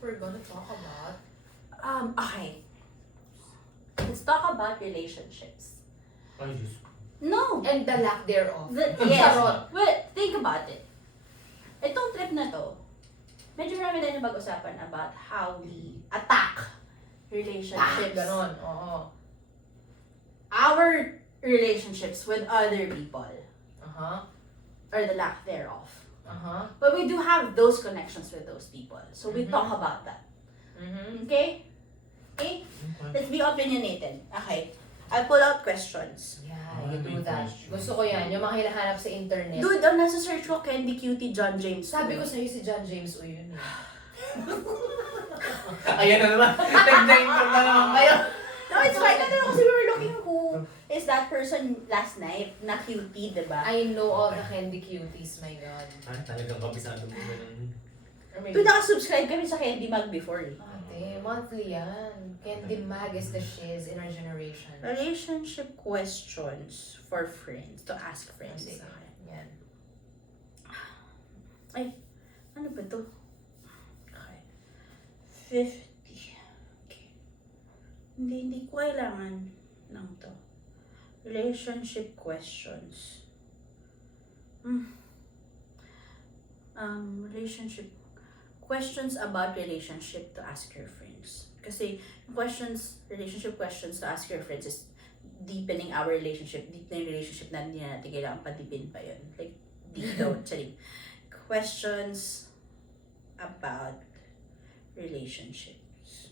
we're gonna talk about. Okay. Let's talk about relationships. Ay, Diyos ko. No! And the lack thereof. Yes. Charot. Well, think about it. Itong trip na to, medyo marami tayo na pag-usapan about how we attack relationships. Ganon, oo. Our relationships with other people. Uh-huh. Or the lack thereof. Uh-huh. But we do have those connections with those people. So we Mhm. talk about that. Mm-hmm. Okay? Okay? Let's be opinionated. Okay. I'll pull out questions. Yeah, Ay, you do may that. question. Gusto ko yan, yung mga hinahanap sa internet. Dude, ang nasa search ko, Candy Cutie John James. Sabi ko sa'yo si John James o yun eh. Ayan na naman. Nag-name ko na naman kayo. No, it's fine. Ano kasi we were looking who is that person last night na cutie, diba? I know all the candy cuties, my God. Ay, talagang kabisado mo na nun. Dude, nakasubscribe kami sa Candy Mag before eh. Ate, monthly yan. Candy Mag is the shiz in our generation. Relationship questions for friends. To ask friends. Sige, yan. Ano ba to? Okay. 50. Okay. Hindi ko kailangan ng to. Relationship questions. Relationship questions about relationship to ask your friends. Kasi relationship questions to ask your friends is deepening our relationship. Deep na yung relationship na hindi na natin kailangan padipin pa yun. Like, deep daw, sorry. Questions about relationships.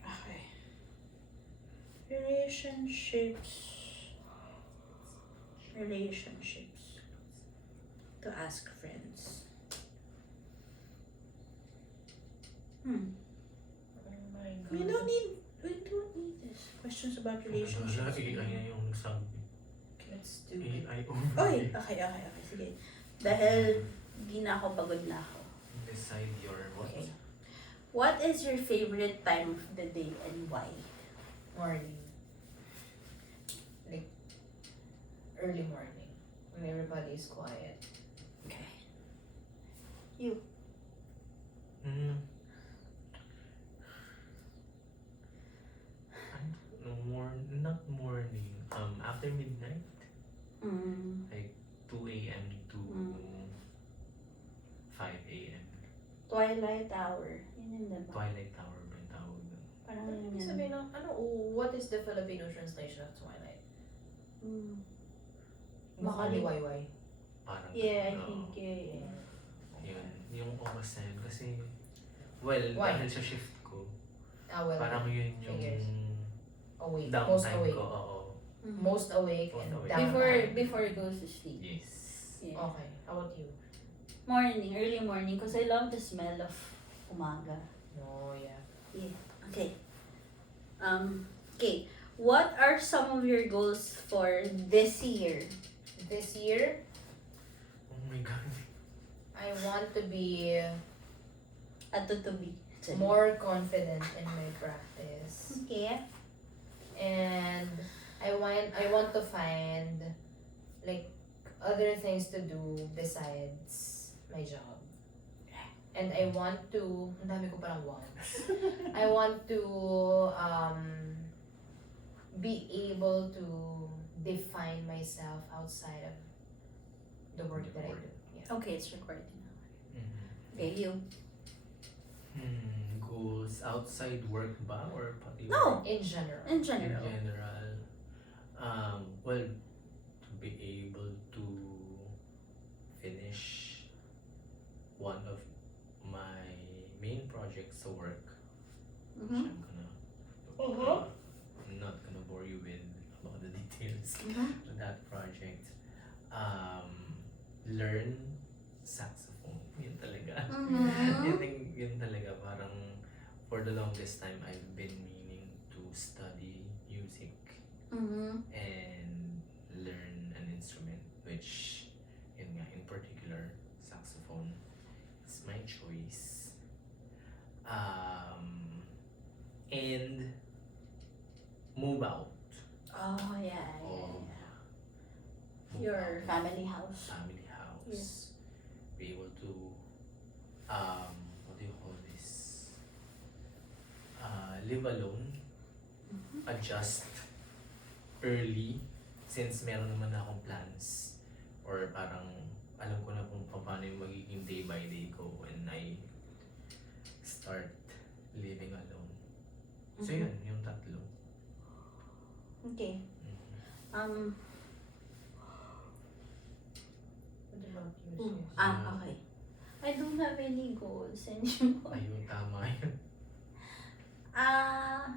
Okay. Relationships to ask friends. We don't need this. Questions about relationships. Wala, AI yung nagsabi. Let's do it. AI Oy, okay, sige. Dahil di na ako, pagod na ako. Decide your what? Okay. What is your favorite time of the day and why? Morning. Like, early morning. When everybody is quiet. Okay. Not morning. After midnight, Mm. like 2 a.m. to 5 a.m. Twilight hour. Yun yung diba? Twilight hour ba yung tawag doon? Parang Ano yun yung yun. sabihin ng, what is the Filipino translation of Twilight? Makaliwayway. Parang Yeah, I oo. think yeah. Yun, yung oras na yun. Kasi, well, Why? dahil sa shift ko, Well, parang yun yung figures. Awake. Most downtime awake. ko. Oo. Most awake Most and awake. downtime. Before it goes to sleep. Yes. Yeah. Okay, how about you? Morning, early morning, because I love the smell of umaga. No, yeah. Yeah. Okay. Okay. What are some of your goals for this year? This year, Oh my God. I want to be Ato to be. more confident in my practice. Okay. And I want to find like other things to do besides my job. And I want to, ang dami ko parang wants. I want to be able to define myself outside of the work that I do. Yeah. Okay, it's recording now. Mhm. Okay, you. Goals outside work ba? Or pati No. In general. In in general. general? Well, to be able to finish one of my main projects sa work, which Mm-hmm. I'm not gonna bore you with about the details Mm-hmm. of that project. Learn saxophone. Yun talaga. Mm-hmm. Yun talaga parang for the longest time I've been meaning to study music Mm-hmm. and learn an instrument, which yun nga, in particular saxophone is my choice. And move out. Oh, yeah. Move Your out of family house. family house. Yes. Be able to what do you call live alone, adjust early, since meron naman na akong plans, or parang alam ko na kung paano yung magiging day by day ko when I start living alone. So yun, yung tatlo. Okay. Mhm. What about yours? Okay. I don't have any goals anymore. Ayun, tama yun.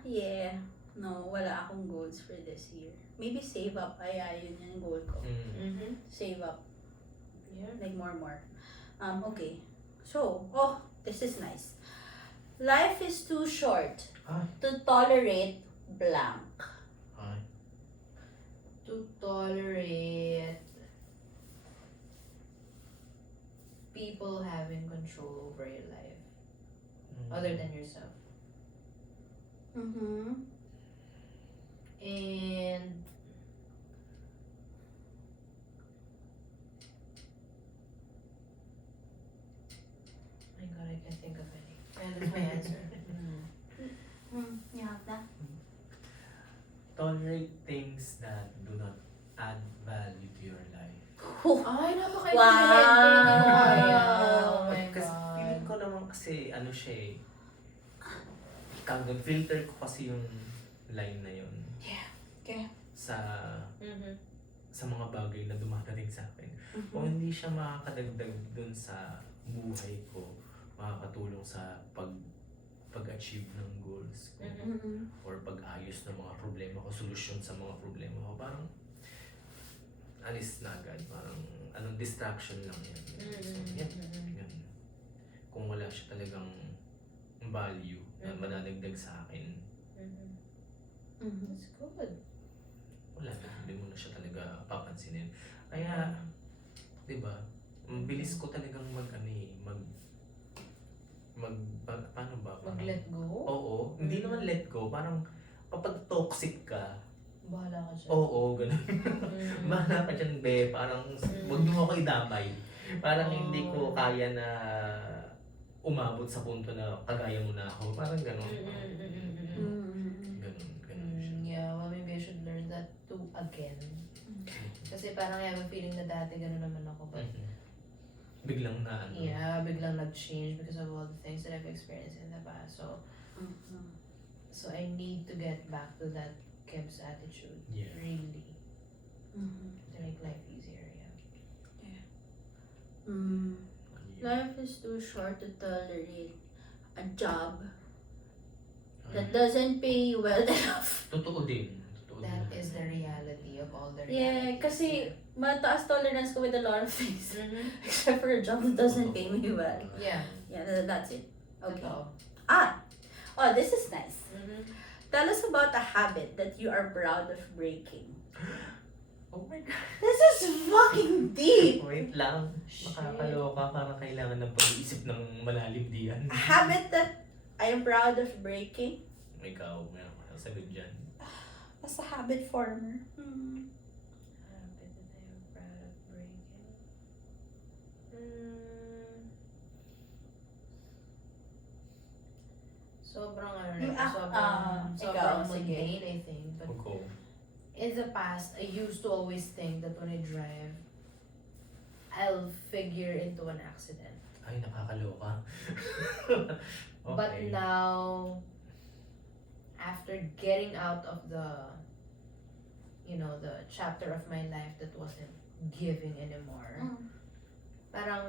Yeah. No, wala akong goals for this year. Maybe save up. Yun yung goal ko. Mm-hmm. Save up. Yeah. Like more. Okay. So, this is nice. Life is too short Ay. to tolerate blank. Ay. To tolerate people having control over your life other than yourself. Mm-hmm. And my god, I can't think of any. Yeah, that's my answer. You have that? Tolerate things that do not add value to your life. Ay, Wow. napaka-intelligent. Oh my Kasi god. feeling ko naman kasi ano siya eh. Filter ko kasi yung line na yun. Yeah. Okay. Sa Mm-hmm. sa mga bagay na dumadating sa akin. Kung hindi siya makakadagdag dun sa buhay ko, makakatulong sa pag-achieve ng goals ko, or pag-ayos ng mga problema ko, solusyon sa mga problema ko, parang alis na agad, parang distraction lang yan. So, yan. Yan. Kung wala siya talagang value na madadagdag sa akin, That's good. wala na, hindi mo na siya talaga papansinin. Kaya, di ba, bilis ko talagang paano ba? Parang, Mag-let go? Oo, hindi naman let go, parang kapag toxic ka, Bahala ka dyan. oo, ganun. Mm. Bahala ka dyan, be, parang wag niyo ako idamay. Parang hindi ko kaya na umabot sa punto na kagaya mo na ako. Parang ganun. Ganun siya. Yeah, well, maybe I should learn that too again. Kasi parang I have a feeling na dati gano'n naman ako. But Biglang na ano. yeah, biglang nag-change because of all the things that I've experienced in the past. So I need to get back to that Keb's attitude. Yeah. Really. To make life easier, yeah. Yeah. Life is too short to tolerate a job that doesn't pay you well enough. Totoo din. Totoo That din. is the reality of all the Yeah, realities. kasi mataas tolerance ko with a lot of things. Mhm. Except for a job that doesn't pay me well. Yeah. Yeah, that's it. Okay. Totoo. Oh, this is nice. Mhm. Tell us about a habit that you are proud of breaking. Oh my God. This is fucking deep! Wait lang. Shit. Makakaloka. Parang kailangan ng pag-iisip ng malalim diyan. A habit that I am proud of breaking. Ikaw, meron ka sagot dyan. As a habit former. Habit that I am proud of breaking. Sobrang ikaw, sobrang sige. mundane, I think. But Okay. in the past, I used to always think that when I drive, I'll figure into an accident. Ay, nakakaloka. Okay. But now, after getting out of the chapter of my life that wasn't giving anymore, parang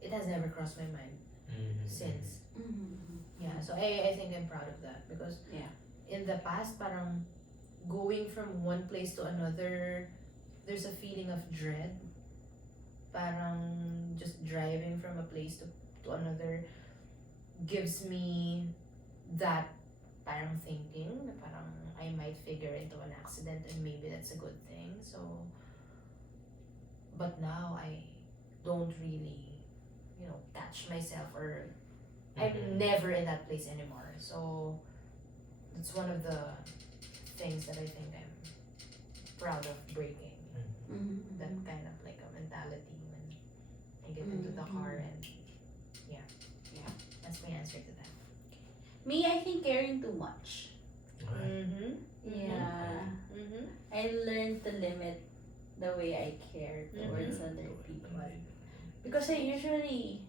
it has never crossed my mind since. Yeah, so I think I'm proud of that because Yeah. in the past, parang going from one place to another, there's a feeling of dread. Parang just driving from a place to another gives me that parang thinking na parang I might figure into an accident and maybe that's a good thing. So, but now I don't really, catch myself or I'm never in that place anymore. So, it's one of the things that I think I'm proud of breaking. That kind of like a mentality when I get into the car and yeah, that's my answer to that. Me, I think caring too much. Mm-hmm. Yeah. Mm-hmm. I learned to limit the way I care towards other people. Because I usually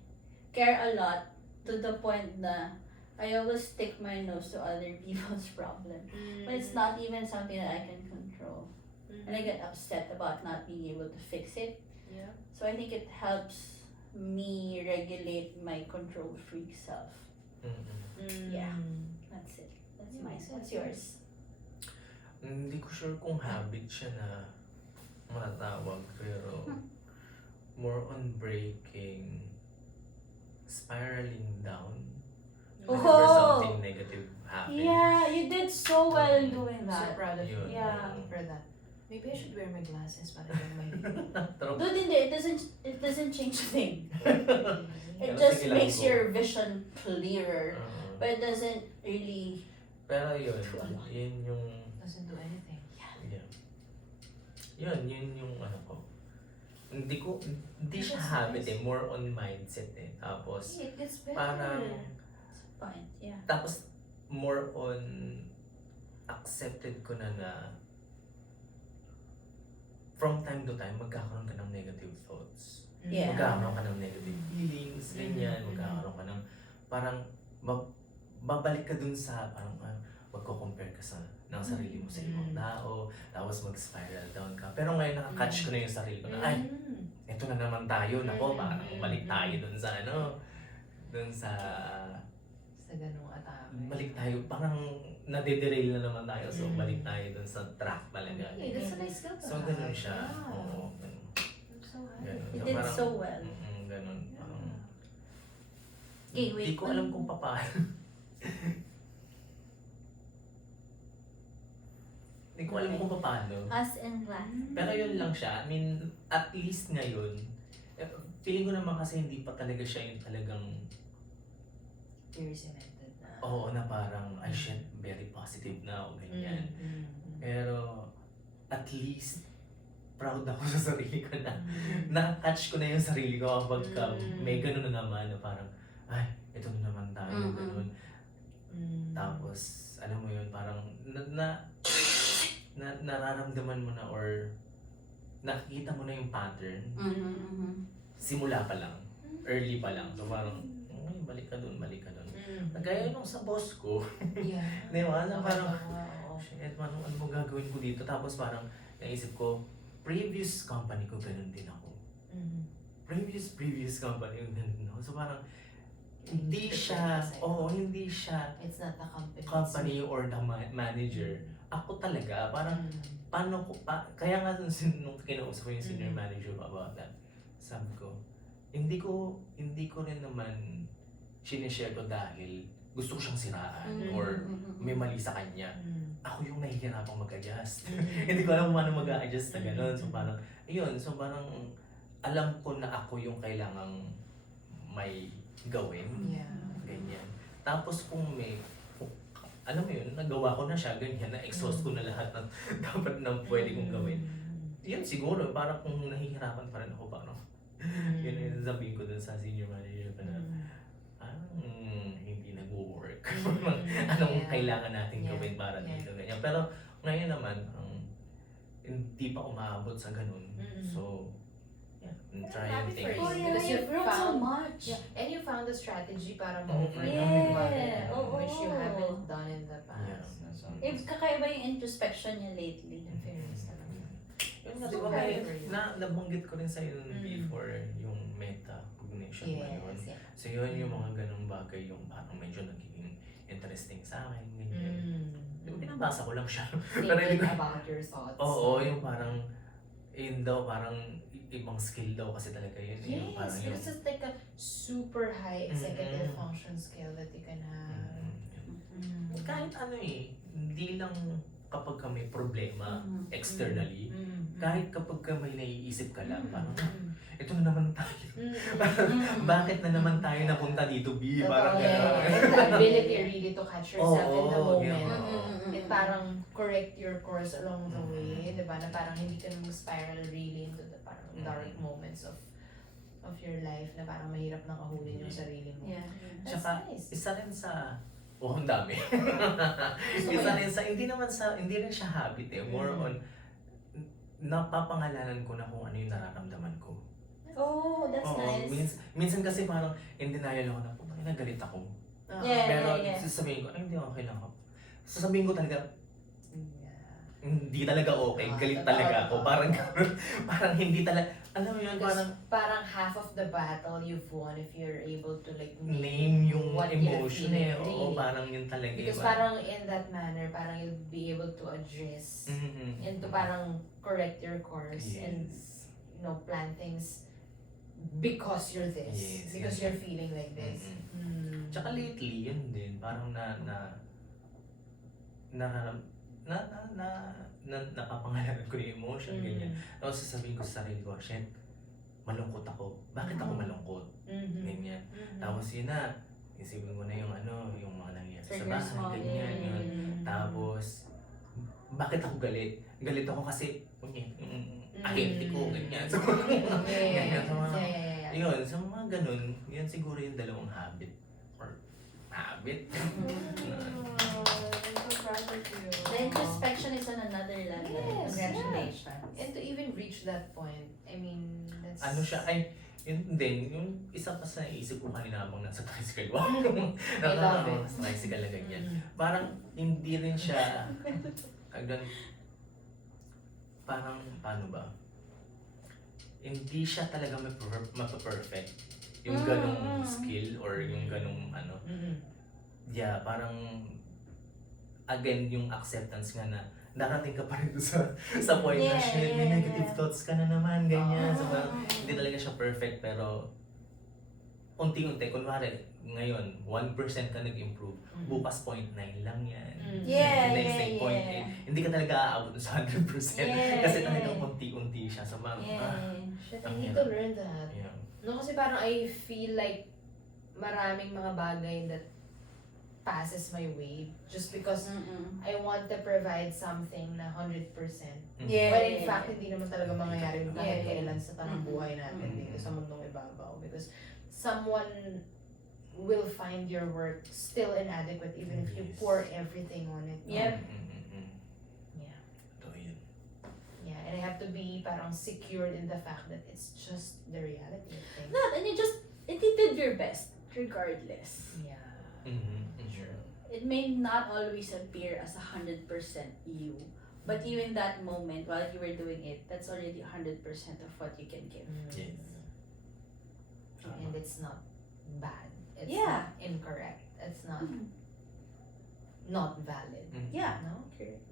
care a lot to the point na I always stick my nose to other people's problem. But it's not even something that I can control. And I get upset about not being able to fix it. Yeah. So I think it helps me regulate my control freak self. Yeah. That's it. That's Yeah, mine. makes What's sense. yours? Hindi ko sure kung habit siya na matatawag, pero more on breaking, spiraling down. Whenever Oh! something negative happens. Yeah, you did so well doing I'm so that. proud of you Yun. Yeah. for that. Maybe I should wear my glasses para lang may True. Dude, hindi. It doesn't change a thing. It Pero just sige lang makes po. your vision clearer. Oo. But it doesn't really... Pero yun, Do a lot. yun yung, doesn't do anything. yeah. Yun yung ano ko. Hindi siya That's habit nice. more on mindset Tapos, It gets better. parang, Fine, yeah. tapos more on accepted ko na from time to time magkakaroon ka ng negative thoughts. Yeah. Magkakaroon ka ng negative feelings, ganyan. Mm. Magkakaroon ka ng parang babalik ka dun sa parang magko-compare ka ng sarili mo sa ibang tao, tapos mag-spiral down ka. Pero ngayon nakakatch ko na yung sarili ko na, ay, eto na naman tayo, nako, parang balik tayo dun sa dun sa Sa ganung atake. balik tayo, parang nade-derail na naman tayo, so Mm. balik tayo dun sa track talaga. Hey, that's a nice skill to So, have. ganun siya. Yeah. Oo, ganun. I'm so happy. Ganun. You So, did parang- so well. Ganun. Yeah. Parang, Okay, wait. Hindi ko alam kung paano. Hindi ko alam kung paano. Us and glass. Pero yun lang siya. I mean, at least ngayon, feeling ko naman kasi hindi pa talaga siya yung talagang, Very cemented na. oo na parang, ay shit, very positive na o ganyan. Mm. Pero, at least, proud ako sa sarili ko na na-catch ko na yung sarili ko kapag may ganun na naman na parang, ay, ito na naman tayo, Mm-mm. ganun. Tapos, alam mo yun, parang nararamdaman mo na or nakikita mo na yung pattern, simula pa lang, early pa lang. So parang, ay, balik ka dun. Kagaya nung sa boss ko, Yeah. di ba? Na parang, Oo. shit, ano mo gagawin ko dito? Tapos parang, naisip ko, previous company ko ganun din ako. Previous company ko ganun din ako. So parang, hindi siya, hindi siya It's not the company or the manager. Ako talaga, parang, paano ko pa, kaya nga nung kinausap ko yung senior manager ko about that, sabi ko, hindi ko rin naman sinishare ko dahil gusto ko siyang siraan or may mali sa kanya. Ako yung nahihirapang mag-adjust. Hindi ko alam kung paano mag-a-adjust na gano'n. So parang, alam ko na ako yung kailangang may gawin. Yeah. Ganyan. Tapos kung alam mo yun, nagawa ko na siya, ganyan, na-exhaust ko na lahat ng dapat na pwede kong gawin. Yun siguro, parang kung nahihirapan pa rin ako, parang, yun yung sabihin ko dun sa senior manager ko na, hindi nag-work. Anong kailangan natin gawin para dito, ganyan. Pero ngayon naman, hindi pa umaabot sa ganun. So, yeah, I'm trying happy for things. you. Oh yeah, Because you've you grown so found- much. Yeah, and you found a strategy para Mhm. ma-overcome Yeah. bagay Oo. which you haven't done in the past. Yeah. So, Kakaiba yung introspection niya lately. in fairness talaga. Yun nga, So di ba proud may, for you. nabanggit ko rin sa'yo Mm. before yung metacognition ba yun? Yes, yeah. So yun yung mga ganong bagay yung parang medyo nagiging interesting sa akin, ganyan. Di ba pinabasa ko lang siya? Pero hindi Thinking ko- about your thoughts. Oo, yung parang, yun daw parang ibang skill daw kasi talaga yun. Yung Yes, parang yung, because it's like a super high executive Mhm. function skill that you can have. kahit ano hindi lang kapag ka may problema externally, Mm. kahit kapag ka may naiisip ka lang, parang, Mm. ito na naman tayo. Bakit na naman tayo napunta dito, B? Parang yeah, gano'n. and the ability really to catch yourself in the Oo, moment. yun. And parang correct your course along the way, di ba? Na parang hindi ka nang spiral really into the parang dark moments of your life na parang mahirap nang ahulin yung sarili mo. Yeah. That's Tsaka, nice. isa rin sa Oh, ang dami. Gusto mo Isa yan? rin sa, hindi rin siya habit eh. More on, napapangalanan ko na kung ano yung nararamdaman ko. Oh, that's Oo, nice. minsan kasi parang in denial ako na, putang ina, galit ako. Yeah. Pero sasabihin ko, ay hindi, okay lang ako. Sasabihin ko talaga, hindi talaga okay, galit talaga ako. Parang parang hindi talaga, alam mo yun, Because parang parang half of the battle you've won if you're able to like name yung what you're emotion eh. feeling, Oo, really. parang yun talaga. Because iba. parang in that manner, parang you'll be able to address and to parang correct your course and plan things because you're this. Yes, Because yes. you're feeling like this. Tsaka lately, yun din, parang napapangalanan ko yung emotion, ganyan. Tapos sasabihin ko sa sarili ko, shit, malungkot ako. Bakit ako malungkot? Ganyan. Tapos yun na, isipin ko na yung yung mga nangyayari sa Triggers mo. bahay, ganyan, yun. Tapos, bakit ako galit? Galit ako kasi, ahente ko, ganyan. So, ganyan, sa mga, yun, sa mga ganun, yan siguro yung dalawang habit. Or, habit? The introspection is on another level. Yes, Congratulations. And to even reach that point, I mean, that's... Ano siya, ay, yun din, yung isa pa sa naisip ko kanina habang nasa tricycle. Wow! I love it. Nasa tricycle na ganyan. Parang, hindi rin siya, parang, paano ba? Hindi siya talaga mapaperfect. Yung ganong skill or yung ganong yeah, parang, again, yung acceptance nga na darating ka pa rin doon sa point na shit, may negative thoughts ka na naman, ganyan. So, hindi talaga siya perfect, pero unti-unti, kunwari, ngayon, 1% ka nag-improve, bukas 0.9 lang yan. Next thing, 0.8. Hindi ka talaga aabot sa 100%. Kasi talagang unti-unti siya. So, parang, Shit, I need to learn that. yeah. No, kasi parang I feel like maraming mga bagay that passes my way just because I want to provide something na 100%. Yeah. But in fact, hindi naman talaga mangyayari kahit Yeah. kailan sa tanang buhay natin dito sa mundong ibabaw. Because someone will find your work still inadequate even if you Yes. pour everything on it. Yep. Yeah. Ito yun. Yeah. And I have to be parang secured in the fact that it's just the reality of things. No, and you did your best, regardless. Yeah. Sure. It may not always appear as 100% you, but even that moment while you were doing it, that's already 100% of what you can give. Yes. And it's not bad. It's Yeah. not incorrect. It's not Mhm. not valid. Yeah. No? Correct.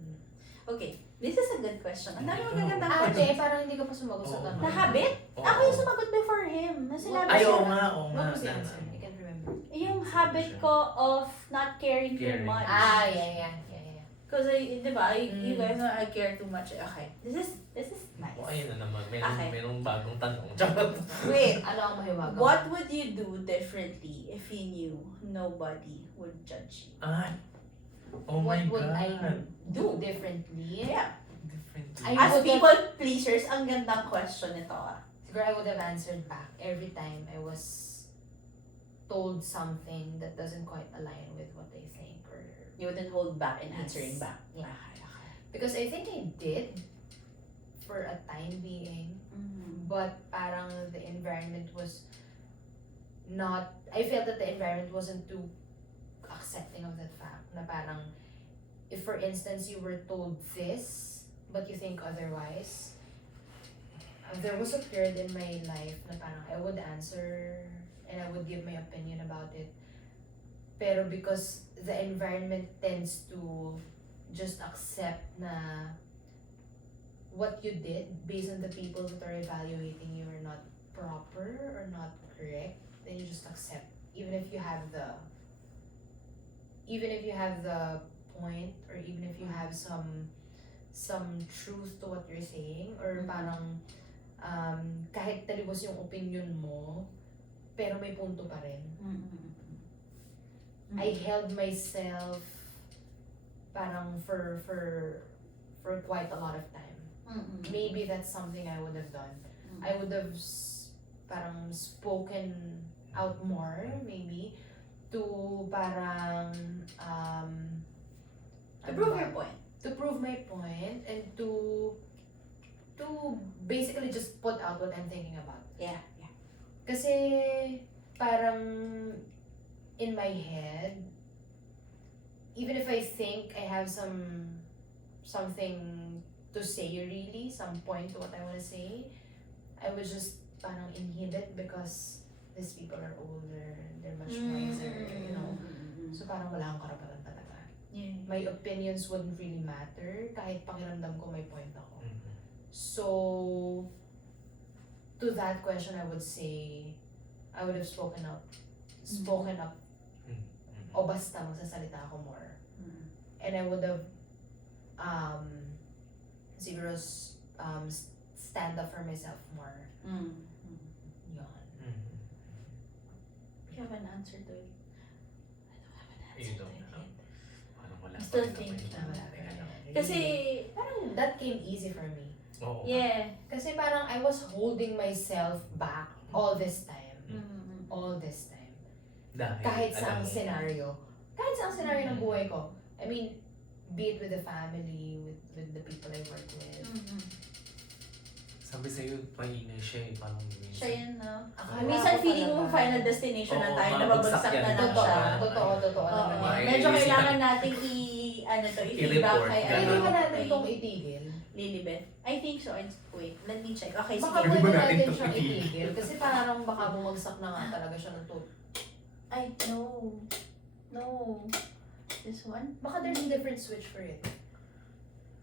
Okay, this is a good question. Ang dami Ito. magagandang Ate, questions. parang hindi ka pa sumagot sa Oo. tanong. Na-habit? Oo. Ako yung sumagot before him. Sinabi Ay, siya, oo nga, oo nga. What was the answer? I can't remember. yung habit ko of not caring too Caring. much. Yeah. Because di ba, you Mm. guys know I care too much. Okay, this is nice. O, ayun na naman. Okay. Merong bagong tanong. Charot. Wait, Ano ang mahiwaga? what would you do differently if you knew nobody would judge you? Ay. Oh What my would God. I do differently? Yeah. Different. I As would have- people pleasers, ang gandang question nito ah. Siguro I would have answered back every time I was told something that doesn't quite align with what I think or You wouldn't hold back in Yes. answering back. Yeah. Okay. because I think I did for a time being, Mhm. but parang the environment was not, I felt that the environment wasn't too accepting of that fact na parang if for instance you were told this but you think otherwise, there was a period in my life na parang I would answer and I would give my opinion about it, pero because the environment tends to just accept na what you did based on the people that are evaluating you are not proper or not correct, then you just accept even if you have the point or even if you have some truth to what you're saying or parang kahit talibos yung opinion mo pero may punto pa rin. Mhm. I held myself parang for quite a lot of time. Mhm. Maybe that's something I would have done. I would have parang spoken out more maybe to parang To ano prove ba? your point. To prove my point and to basically just put out what I'm thinking about. Yeah. Kasi parang in my head, even if I think I have something to say really, some point to what I want to say, I would just parang inhibit because these people are older, they're much wiser, you know. So parang wala akong karapatan talaga. Yeah. My opinions wouldn't really matter kahit pakiramdam ko may point ako. Mhm. So, to that question, I would say, I would have spoken up. Mhm. O basta magsasalita ako more. Mm. And I would have, siguro, stand up for myself more. Mm. Yun. Mhm. You have an answer to it? I don't have an answer You to don't it. have. Parang wala I'm still pa rin ako thinking. yun. Wala pa rin. Kasi, Parang that came easy for me. Oo. yeah. Kasi parang I was holding myself back all this time. Mm. All this time. Dahil, Kahit alam saang mo, scenario. Kahit saang scenario ng buhay ko. I mean, be it with the family, with the people I work with. Mm. Sabi sa'yo, maingay siya eh. Parang minsan. Siya yun, no? Akala Minsan ko feeling mo talaga. final destination na Oo, tayo, mabagsak nababagsak yan. na lang Totoo, siya. totoo Oo. naman. May- Medyo May- kailangan nating i-feedback I-report. kay Pwede ba natin Ay. itong itigil? Lilibet. I think so. Wait, let me check. Okay, Baka sige. Pwede pwede ba natin natin itong siyang itigil? itigil. Kasi parang baka bumagsak na nga talaga siya ng tut. Ay, no. This one? Baka there's a different switch for it.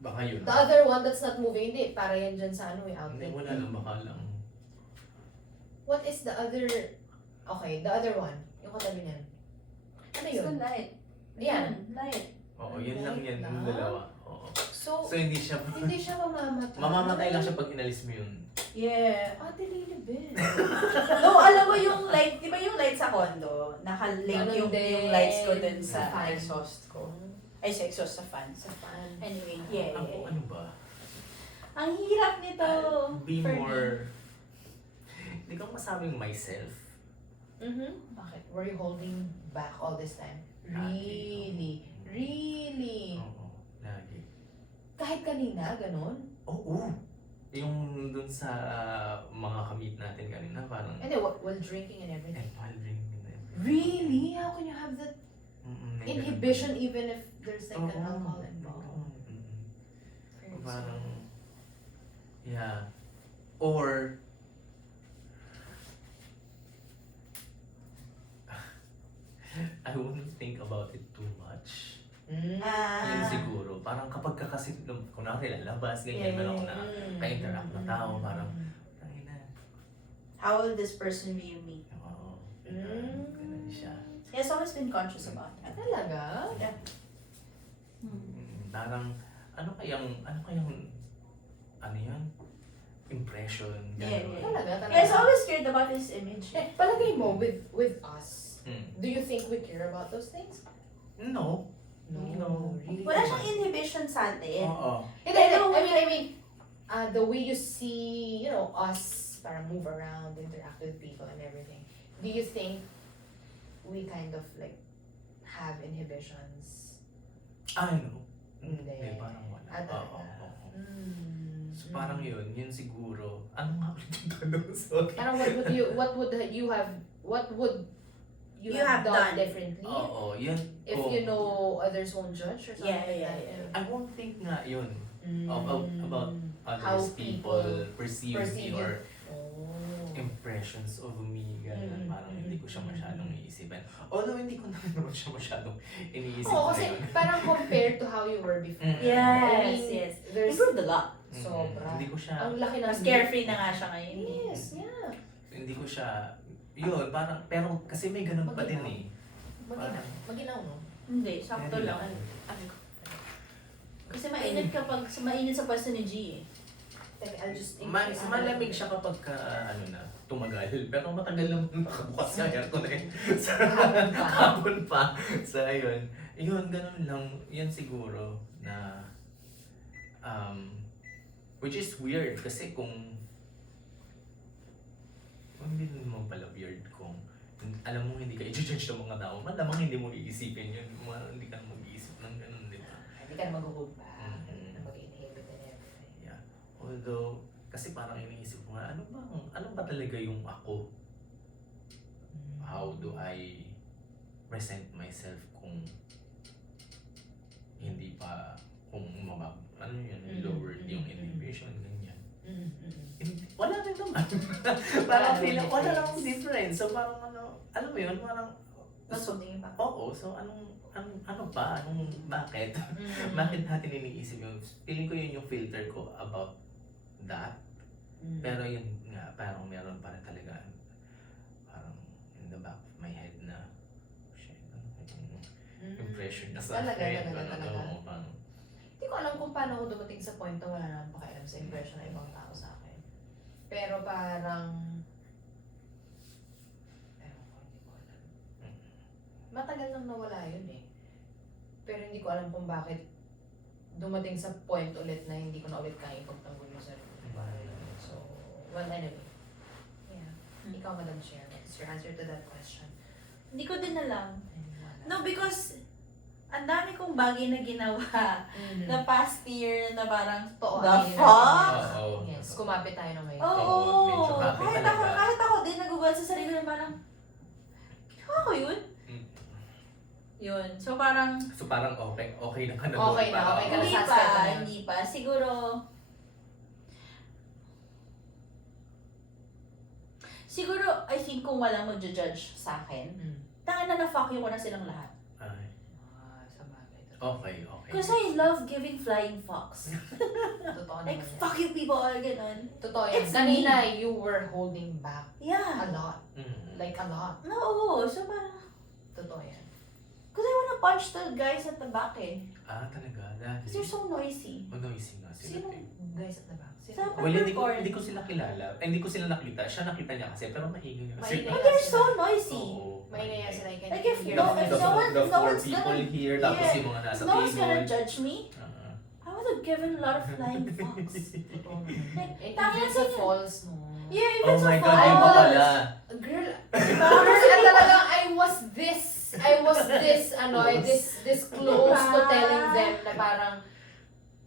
Baka yun. The other one that's not moving, hindi. Para yan dyan sa ano, Hindi, outlet. wala lang. Baka lang. What is the other... Okay, the other one. Yung katabi niyan. Ano It's yun? the light. Yan. Light. Oo, yun lang yan. Light Yung lang. dalawa. Oo. So, So, hindi siya... hindi siya mamamatay. Mamamatay lang siya pag inalis mo yun. Yeah. Ate Lilibet. No, alam mo yung light, di ba yung light sa condo? Nakalink Ganun yung din. lights ko dun Sa sa fan. exhaust ko. Ay, sa exhaust sa fan. Sa fan. Anyway, yeah. Ako, ano ba? Ang hirap nito. Be for more... Hindi ko masabing myself. Bakit? Were you holding back all this time? Lagi. Really? Really? Oo, lagi. Kahit kanina, ganun? Oo. Yung dun sa mga kamit natin kanina, parang... And then, while drinking and everything. And while drinking din. Really? How can you have that May inhibition even if there's like ganun. an Oo. alcohol involved? Crazy. Parang... Yeah. Or... I wouldn't think about it too much. Yun Ah. siguro. Parang kapag ka kasi, kunwari lalabas, ganyan, meron ako na ka-interact na tao, parang, ay na. How will this person view me? Oo. Mm. Ganun siya. Yes, always been conscious about that. Talaga? Parang, ano kayang, ano yan? Impression, Yeah, gano'n. yeah. Talaga? Talaga? Yes, always cared about his image. Eh, palagay mo, with us, Mm. do you think we care about those things? No. No. Really? Wala siyang inhibition sa atin. Oo. Hindi, I mean, the way you see, you know, us parang move around, interact with people and everything, do you think we kind of like have inhibitions? I know. Hindi. Parang wala. Ah, Oo. talaga. Oo. So Mm. parang yun siguro. Ano nga ulit yung tanong? Sorry. Parang what would you have done differently Oo, yun. if Oo. you know others won't judge or something Yeah, like yeah, that? yeah. I won't think nga yun. Mm. About How others people perceive perceive me you. or Oh. impressions of me, gano'n. Parang hindi ko siya masyadong iisipin. Although hindi ko naman siya masyadong iniisip Oo, kasi ngayon. parang compared to how you were before. Mm. Yes, I mean, yes. There's Improved a lot. sobra. Hindi ko siya, Ang laki ng Mas carefree na nga siya ngayon. Yes, yeah. hindi ko siya, yun, parang, pero kasi may ganun pa din eh. Maginaw, no? Hindi, sakto Very lang. lang. Ano ko? Kasi mainit kapag, mainit sa pwesto ni G eh. I'll just Malamig siya kapag ka, ano na, tumagal. Pero matagal naman nakabukas sa aircon eh. Sa hapon pa. So, ayun. Yun, ganun lang. Yan siguro na, which is weird kasi kung, hindi naman pala weird kung alam mo hindi ka i-judge ng mga tao, malamang hindi mo iisipin yun. Hindi ka mag-iisip ng ganun, di ba? Hindi ka na mag-hold back. Mhm. Hindi ka na mag-inhibit and everything. Yeah. Although, kasi parang iniisip ko nga, ano ba talaga yung ako? How do I present myself kung hindi pa, kung ano yun, lowered yung inhibition, ganyan. Wala rin naman. Parang feeling, wala namang difference. So parang alam mo yun, parang, Something pa. oo, so bakit? Bakit natin iniisip yung, feeling ko yun yung filter ko about that. Pero yun nga, parang meron pa rin talaga, parang in the back of my head na, shit, yung pressure na sa Talaga. parang, Hindi ko alam kung paano ako dumating sa point na wala na akong pakialam sa impression ng ibang tao sa akin. Pero parang, ewan ko, hindi ko alam. Matagal nang nawala yun eh. Pero hindi ko alam kung bakit dumating sa point ulit na hindi ko na ulit kaya ipagtanggol yung sarili ko. Parang ganun. So, well, anyway. Yeah. Ikaw, Madam Chair, what's your answer to that question? Hindi ko din alam. Wala. No, because ang dami kong bagay na ginawa na past year na parang, Totoo, the aminin fuck? natin. Oo. Yes, kumapit tayo ng ngayon. Oo, medyo happy talaga. kahit ako din nagugulat sa sarili na parang, ginawa ko yun? Mm. Yun. So parang, So parang okay na ka na Okay doon, na, parang, okay ka na. hindi Suspect pa, na. hindi pa. Siguro, I think kung walang mag-judge sa akin, tanga na na-fuck you ko na silang lahat. Ay, Sa bagay. okay. Because I love giving flying fucks. Totoo Like, naman yan. fuck you people, ganun. Totoo yan. It's Kanina, you were holding back Yeah. a lot. Mm. Like a lot. No, so parang, Totoo yan. because I wanna punch the guys at the back eh. Talaga, dahil. Because they're so noisy. Noisy nga sila. Sino eh. guys at the back? Sino? Sa- Well, hindi ko sila kilala. Hindi ko sila nakita. Siya nakita niya kasi, pero maingay nga Maingay. sila. But they're so noisy. Oo. Maingay yan sila. I can Like, if hear no- them. if The, no one- the no four one's people gonna- here, tapos Yeah. yung mga nasa So no one's gonna table. judge me. I would have given a lot of flying fucks. Totoo naman. Like, And tangina even sa sa'yo. falls, no? Yeah, even Oh so my far. God, yun I pa was- pala. Girl, and talagang I was this close to telling them na parang,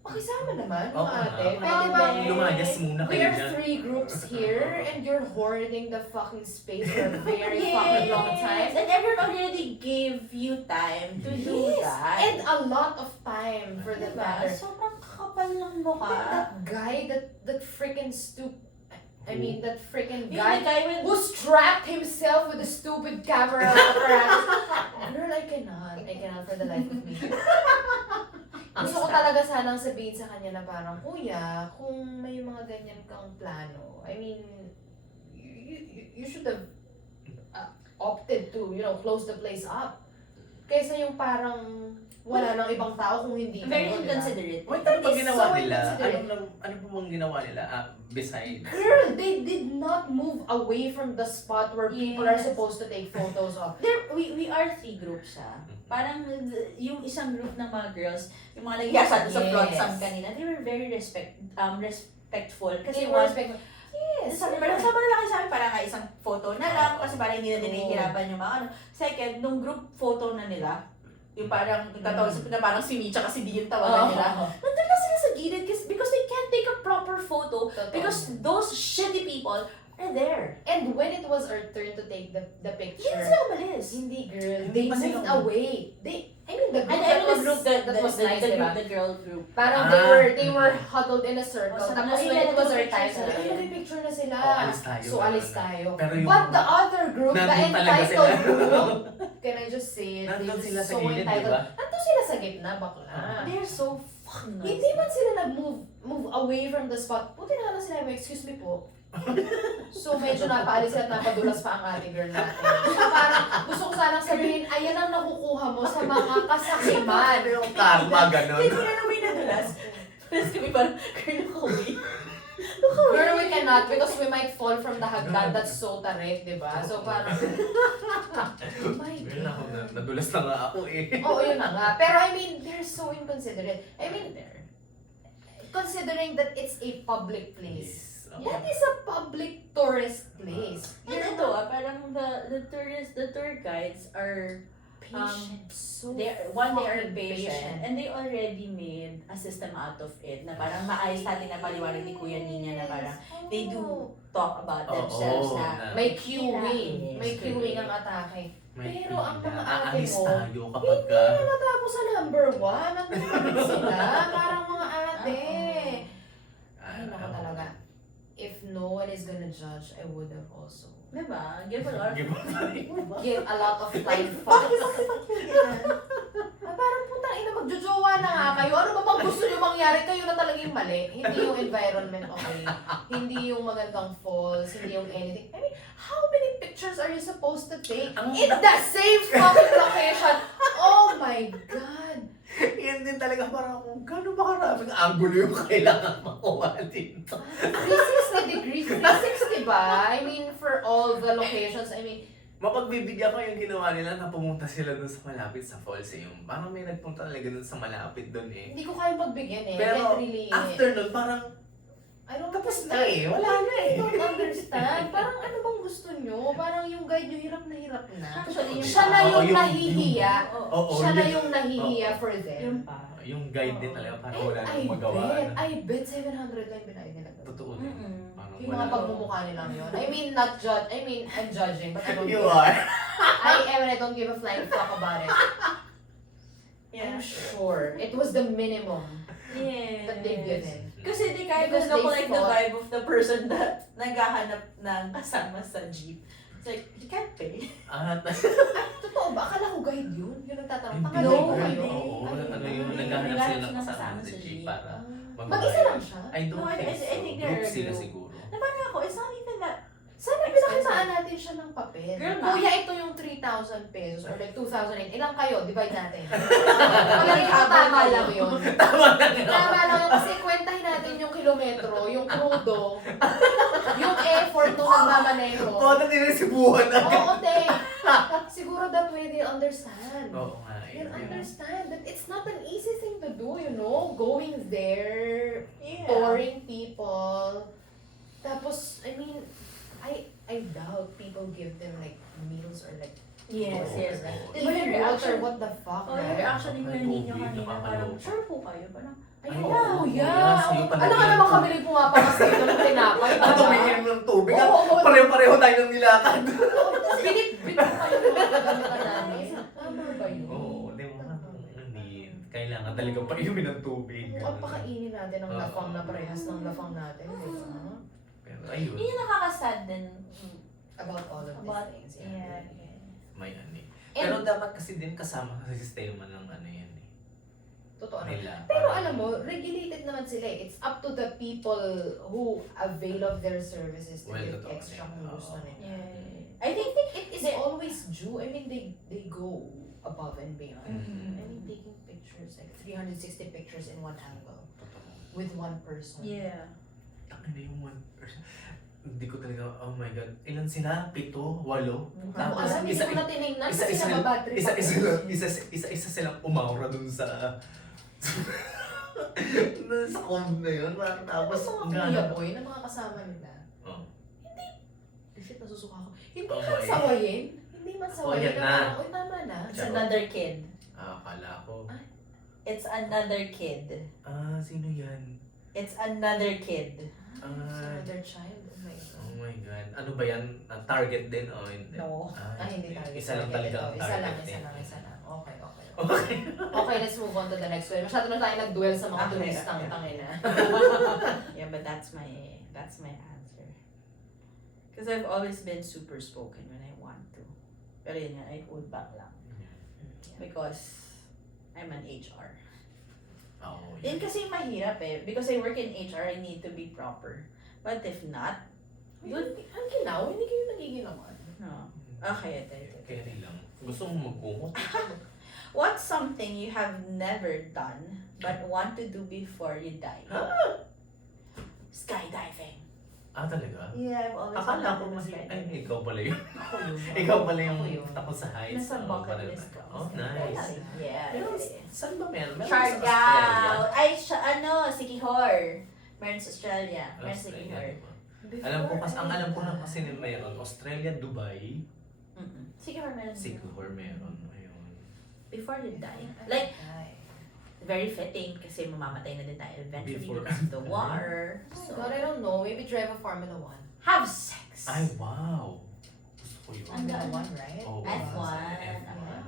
pakisama naman, Oo mga ate. nga. Pwede ba? Lumayas muna We kayo are dyan. 3 groups here and you're hoarding the fucking space for a very fucking long time. And everyone already gave you time to do Yes, that. and a lot of time for the Diba? matter. Sobrang kakapal ng mukha. That guy, that freaking I mean, that freaking Yung guy guy with... who strapped himself with a stupid camera apparatus. Girl, I cannot for the life of me. Gusto ko talaga sanang sabihin sa kanya na parang, Kuya, kung may mga ganyan kang plano, I mean, you should have opted to, close the place up. Kaysa yung parang wala nang ibang tao kung hindi Very kayo, diba? inconsiderate. Wait, ano ba It's ginawa so nila? inconsiderate. Ano pa bang ginawa nila? Besides? Girl, they did not move away from the spot where people are Yes. supposed to take photos of. We are 3 groups Parang yung isang group ng mga girls, yung mga nagyasa sa Yes. Flotsam kanina, they were very respectful. Kasi They were one, respectful. Yes. sabi parang sama na lang kayo sa amin, parang nga isang photo na lang, kasi parang hindi na Oo. dinihirapan yung mga ano. Second, nung group photo na nila, yung parang nagtatawag na parang si Micha kasi di yung tawagan nila. Nandun lang sila sa gilid because they can't take a proper photo because those shitty people are there. And when it was our turn to take the Hindi picture, na sila umalis. hindi girl, Hindi they pa sila moved um- away. The group And that I mean was the group that was nice, diba? the girl group. Parang Ah. they were huddled in a circle. Oh, sabi Tapos na, when it was our "Ay, time, nagpicture sabi, sila." nagpipicture na sila. Alis tayo. So alis tayo. Pero yung... But the other group, the Nandun talaga entitled sila. group, can I just say it? Nandun They sila just sa so gilid, entitled. diba? Nandun sila sa gitna, bakla. They're so fucking noisy. Hindi man sila nag-move away from the spot. Buti na lang sila, excuse me po. So medyo napaalis at napadulas pa ang ating girl natin. So parang gusto ko sanang sabihin, ayan ang nakukuha mo sa mga kasakiman. Yung karma, ganon. Hindi ko na naman nadulas. Tapos kami parang, girl, nakauwi. Girl, we cannot because we might fall from the hagdan that's so tarik, di ba? So parang, oh my Girl, ako God. nadulas na nga ako eh. Oo, yun na nga. Pero I mean, they're so inconsiderate. I mean, considering that it's a public place. Yes. That is a public tourist place. And ito parang the tour guides are Patient. So they are fucking patient and they already made a system out of it na parang maayos natin na paliwanag ni Kuya Nina na parang they do talk about themselves na may queuing. Yes. May queuing ang atake. Pero ang mga ate aalis mo, tayo kapag hindi na natapos sa number 1. Nandun sila. Parang mga ate. Ay, naku talaga. If no one is gonna judge, I would have also diba? Give a lot of give a lot of time for parang putang ina, magjojowa na nga kayo. Ano ba bang gusto nyo mangyari? Kayo na talaga yung mali. Hindi yung environment okay. Hindi yung magandang falls. Hindi yung anything. I mean, how many pictures are you supposed to take? In the same fucking location. Oh my God. Yan din talaga parang kung gano'n ba karaming angulo yung kailangan makuha dito. 360 degrees. 360 ba? I mean, for all the locations. I mean, Mapagbibigyan ko yung ginawa nila na pumunta sila dun sa malapit sa falls eh. Yung, parang may nagpunta talaga dun sa malapit dun eh. hindi ko kaya magbigyan eh. Pero Can't really, after nun, parang I don't tapos na understand. eh. Wala na eh. I don't understand. Parang ano bang gusto nyo? Parang yung guide nyo hirap na. Actually, yung Siya na Oo, yung yung- nahihiya. Oo, Siya na yun. yung nahihiya for them. yung pa. Yung guide din talaga parang And wala nang magawa. I bet 700 lang binayad nila. Totoo din. Parang Yung mga pagmumukha nilang yun. I mean, not judge. I mean, I'm judging, but I don't You give. are. I am and I don't give a flying fuck about it. I'm sure it was the minimum Yes. that they've given. Kasi they kind Because of look they like the thought- vibe of the person that naghahanap ng kasama sa jeep. It's like, you can't pay. Totoo ba? Akala ko guide yun. Yung nagtatanong, Hindi. pangalan No, ko kayo? hindi. Oo, Ay, ano hindi. yun, naghahanap sila ng kasama sa jeep para Mag-isa lang siya? I don't No, I think so. think they're Group sila group. siguro. Na parang ako, it's not even that. Sana pinakitaan natin siya ng papel. Girl, Kuya, ito yung 3,000 pesos or like 2,008. Ilang kayo? Divide natin. Palagi ko tama lang yun. Tama lang yun. Tama lang yun kasi kwentahin natin yung kilometro, yung crudo, yung effort nung nagmamaneho. Oo, na tinisibuhan na. Oo, te. Siguro that way they understand. Oo nga. They'll understand that it's not an easy thing to do, you know? Going there, Yeah. touring people. Tapos, I mean, I doubt people give them like meals or like Yes, Oo, yes. oo. Diba even your water, reaction? what the fuck, Oh, man? your reaction ni Kuya Nino Tubig, kanina, parang, nakakaloka. sure po kayo, parang, Ay, Ay, oo, oo, kuya. sa'yo pala Ano ka yun. naman kami pumapakas dito ng tinapay? At tumingin ng tubig. Oo. Pareho-pareho tayo ng nilakad. Binit-bit mo kayo ng mga gagamitan namin. Tama ba yun? Oo, di ba? Hindi. Kailangan talaga painumin ng tubig. Ang pakainin natin ang Oo. lafang na parehas ng lafang natin, di ba? Pero ayun, yun yung nakakasad din. About all of About, these things. yeah. may ano eh. And- Pero dapat kasi din kasama sa sistema ng ano yan eh. Totoo na. Nila. Pero Parang- alam mo, regulated naman sila eh. It's up to the people who avail of their services to Well, give totoo extra yan. kung gusto nila. Yeah. I I think think it is always due. I mean, they go above and beyond. Mhm. I mean, taking pictures, like 360 pictures in one angle Totoo. with one person. Yeah. Taka na yung one person. Hindi ko talaga, oh my God. Ilan sila? 7? 8? Ako Tapos alam, hindi isa- ko na tinignan kasi isa- nababad trip ako. Isa silang umaura dun sa dun sa comb na yun. Tapos, Tapos mga kuya boy na mga kasama nila. Oh. Shit, nasusuka ako. Hindi Oh man my. sawayin. Hindi man Oh, sawayin. yan na. Uy, tama na. It's another kid. Akala ko. It's another kid. Sino yan? It's another kid. It's Ah, another child. Oh my God. oh my God. Ano ba yan? Target din o hindi? No. Hindi tayo. Isa lang talaga ang Isa lang, target isa din. lang, isa lang. Okay, okay. Okay. Okay, let's move on to the next one. Masyado na tayo nag-duel sa mga Okay, turistang okay. tangina. Yeah, but that's my answer. Because I've always been super spoken when I want to. Pero yun nga, I hold back lang. Because I'm an HR. Oh, Yun kasi mahirap eh. Because I work in HR, I need to be proper. But if not, Ang ginaw, hindi kayo nagiginawan. no. Okay, ito. Kaya lang. Gusto mo magkumot? What's something you have never done but want to do before you die? Skydiving. Talaga? Yeah, I've always Akala ko wanted to mas skydiving. ay, ikaw pala yun. Ako yun. Ikaw pala yung Ako yun. takot sa heights. Nasa Oo, bucket parang- list ko. Oh, nice. Yeah. Pero saan ba meron? Meron sa Siargao. Ay, ano, Sikihor. Meron sa Australia. Meron sa Australia, Sikihor. di ba? Ang alam ko lang kasi mayroon, Australia, Dubai, Siguro meron. Singapore meron. Ayun. Before you die. Like, very fitting kasi mamamatay na din tayo eventually Before. because of the war. Oh So, my God, I don't know. Maybe drive a Formula 1. have sex! Ay, wow! Gusto ko yun. Ang Formula dami. 1, right? Oo, F1. F1.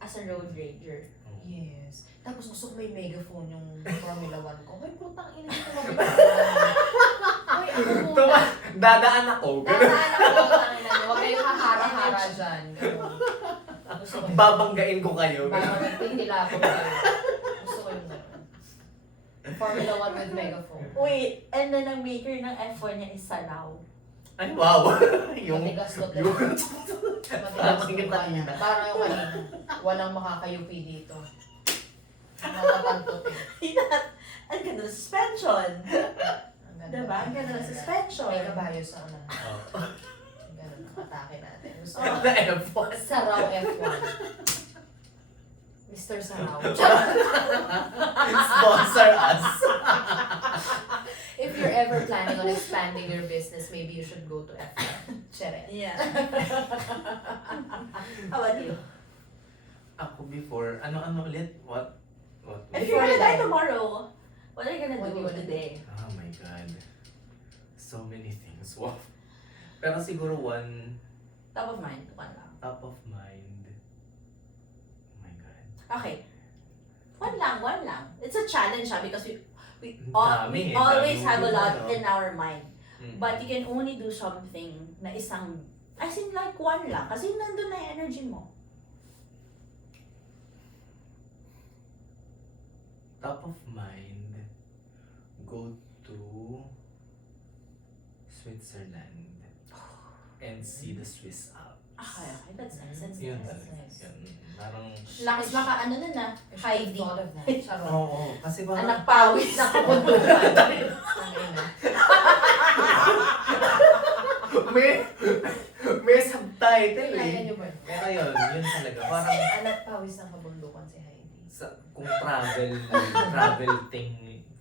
As a road rager. Oo. Yes. Tapos gusto ko may megaphone yung Formula 1 ko. Ay, putang ina dito mababa. Ay, ano muna. Dadaan ako. Dadaan ako, tangina niyo. Huwag kayong hahara-hara dyan. Ganun. Gusto ko yun. Babanggain ko kayo. Baka magtitila ko kayo. Gusto ko yung ganun. Formula 1 with megaphone. Wait, and then ang maker ng F1 niya is Sarao. Ay, wow! yung... Matigas ko yung... Matigas ko yung kaya. kanina. Parang yung kanina. Walang makakayupi dito. Makatantot eh. Ang ganda ng suspension. Ang ganda. Diba? Ang ganda ng suspension. May kabayo sa una. Oh. Ang ganda ng atake natin. Gusto Oh. ko. Na F1. Sarao F1. Mr. Sarao. Sponsor us. If you're ever planning on expanding your business, maybe you should go to F1. Chere. Yeah. How about you? Ako before, ano ulit? What? If you're gonna die tomorrow, what are you gonna What do do you wanna today? Oh my God. So many things. Wow. Pero siguro one Top of mind, one lang. top of mind. Oh my God. Okay. One lang. It's a challenge because we Dami eh, always dami have a mo, lot no? in our mind. Mm. But you can only do something na isang, as in like one lang. Kasi nandun na yung energy mo. Top of mind, go to Switzerland and see the Swiss Alps. Okay, that's nice. That's Yun nice. talaga. nice. Yun. Parang, Lakas baka ano na na, I should have Heidi. thought of that. Charot. oo, kasi parang, Anak pawis. Nakabundukan. Ang ina. may subtitle Kaya eh. niyo ba? Pero yun talaga. Parang, Anak pawis ng kabundukan si Heidi. kung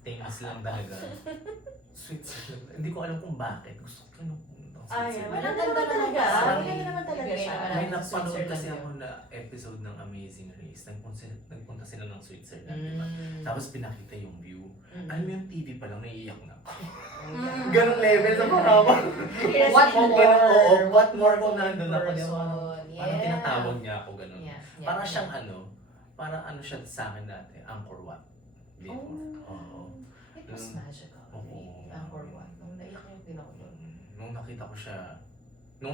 things lang talaga. Switzerland. Hindi ko alam kung bakit. Gusto ko yung pumunta sa Ay, Switzerland. wala naman talaga. Sorry. Maganda naman talaga Bigay siya. naman May natin napanood Switzerland kasi yun. ako na episode ng Amazing Race. Nagpunta sila ng Switzerland, di ba? Mm. Tapos pinakita yung view. Mm. Alam mo yung TV pa lang, naiiyak na. Mm. Ganong level sa parawan. What Oo, more? oo, what more kung nandun ako. Di ba? Person. Parang tinatawag niya ako ganun. Yeah. Para siyang para siya sa akin dati, Angkor Wat. Before. Oo. It was magical. Oo. Angkor Wat. Nung naiyak niyo din ako doon. Nung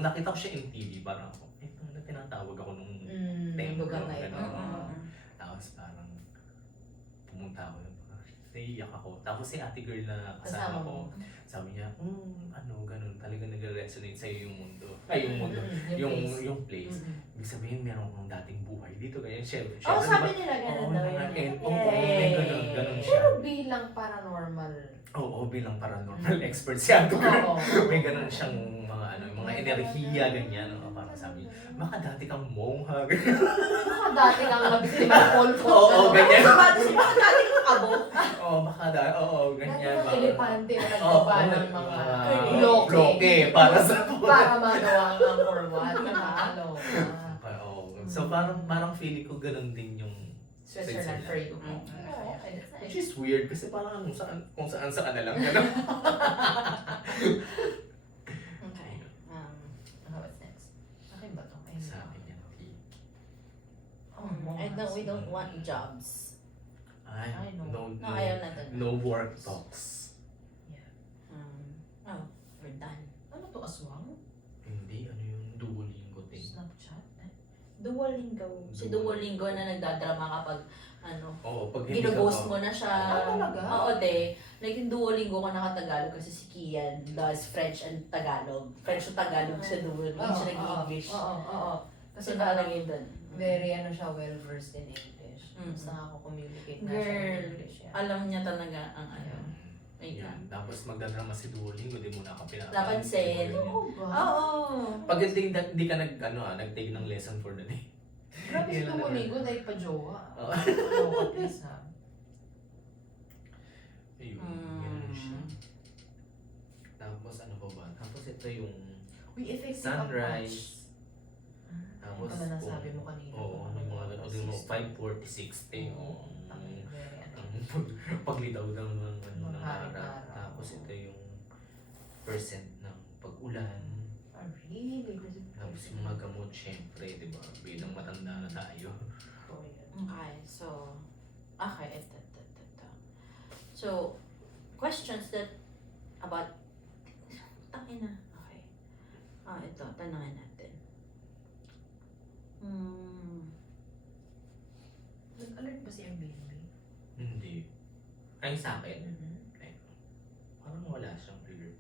nakita ko siya in TV, parang ako, tinatawag ako nung templo. Lugar na ito. ganun. Tapos parang pumunta ako yun. Naiiyak ako. Tapos si ate girl na kasama ko, sabi niya, ganun, talaga nag-resonate sa'yo yung mundo. Ay, yung mundo. Yung place. Ibig sabihin, meron kang dating buhay dito. Ganyan, syempre. Oh, di sabi ba? nila ganun Oo, daw mga yun. end. Oo, may ganun siya. Pero bilang paranormal. Oo, bilang paranormal expert si ate girl. Oo. May ganun siyang mga enerhiya, ganyan. No? Parang sabi niya, baka dati kang mongha. Baka dati kang nabiktima ng polpot. Oo, ganyan. Baka dati kang abo. Oo, baka dati, ganyan. Dati kang elepante na Oo, nagbaba ng mga bloke. bloke. Para sa Para magawa ang Angkor Wat. Nakakaloka. Oo. So parang feeling ko ganun din yung Switzerland for you. Mm. Oh, okay, that's which nice. is weird kasi parang kung saan na lang ganun. Okay. What's next? Akin ba ito? Ayun Sa na. akin yan. Oh, And no, we don't want jobs. Ay, I know. no, No, ayaw natin. no work talks. Oh, we're done. Ano to, aswang? Hindi, ano yung Duolingo thing. Snapchat? Duolingo. Si Duolingo na nagdadrama kapag Oo, pag hindi ka ginughost mo na siya. Ah, talaga? Oo, Like yung Duolingo ka nakatagalog kasi si Kian does French and Tagalog. French and Tagalog sa Duolingo. Hindi siya nag-English. Oo. Kasi Kasi nakalagay doon. very well-versed in English. Mm. Mas nakako-communicate na siya in Girl, English. Yeah. alam niya talaga ang Wait Yan. lang. Tapos magdadrama si Duolingo, di mo na ka Napansin. Oo ba? Oo. Pag hindi ka nag-take ng lesson for the day. Grabe si Yun na Duolingo dahil pa-jowa. Oo. Jowa, please ha. Ayun, Mm. ganun siya. Tapos ano pa ba? Tapos ito yung Uy, effective sunrise. Tapos, Tapos pala nasabi mo kanina. Oo, yung mga ganun. O di mo, 5:40, 60. Oo. Paglitaw lang ng ano, ng Maharing araw. araw. Tapos ito yung percent ng pag-ulan. Really? Tapos yung mga gamot, syempre, di ba? Bilang matanda na tayo. Oh, yun. Okay, so, okay, ito. So, questions that about, tangin na, okay. Ito, tanongin natin. Nag-alert ba si Airbnb? Hindi. Ay, sa akin, Mm-hmm. parang wala siyang alert.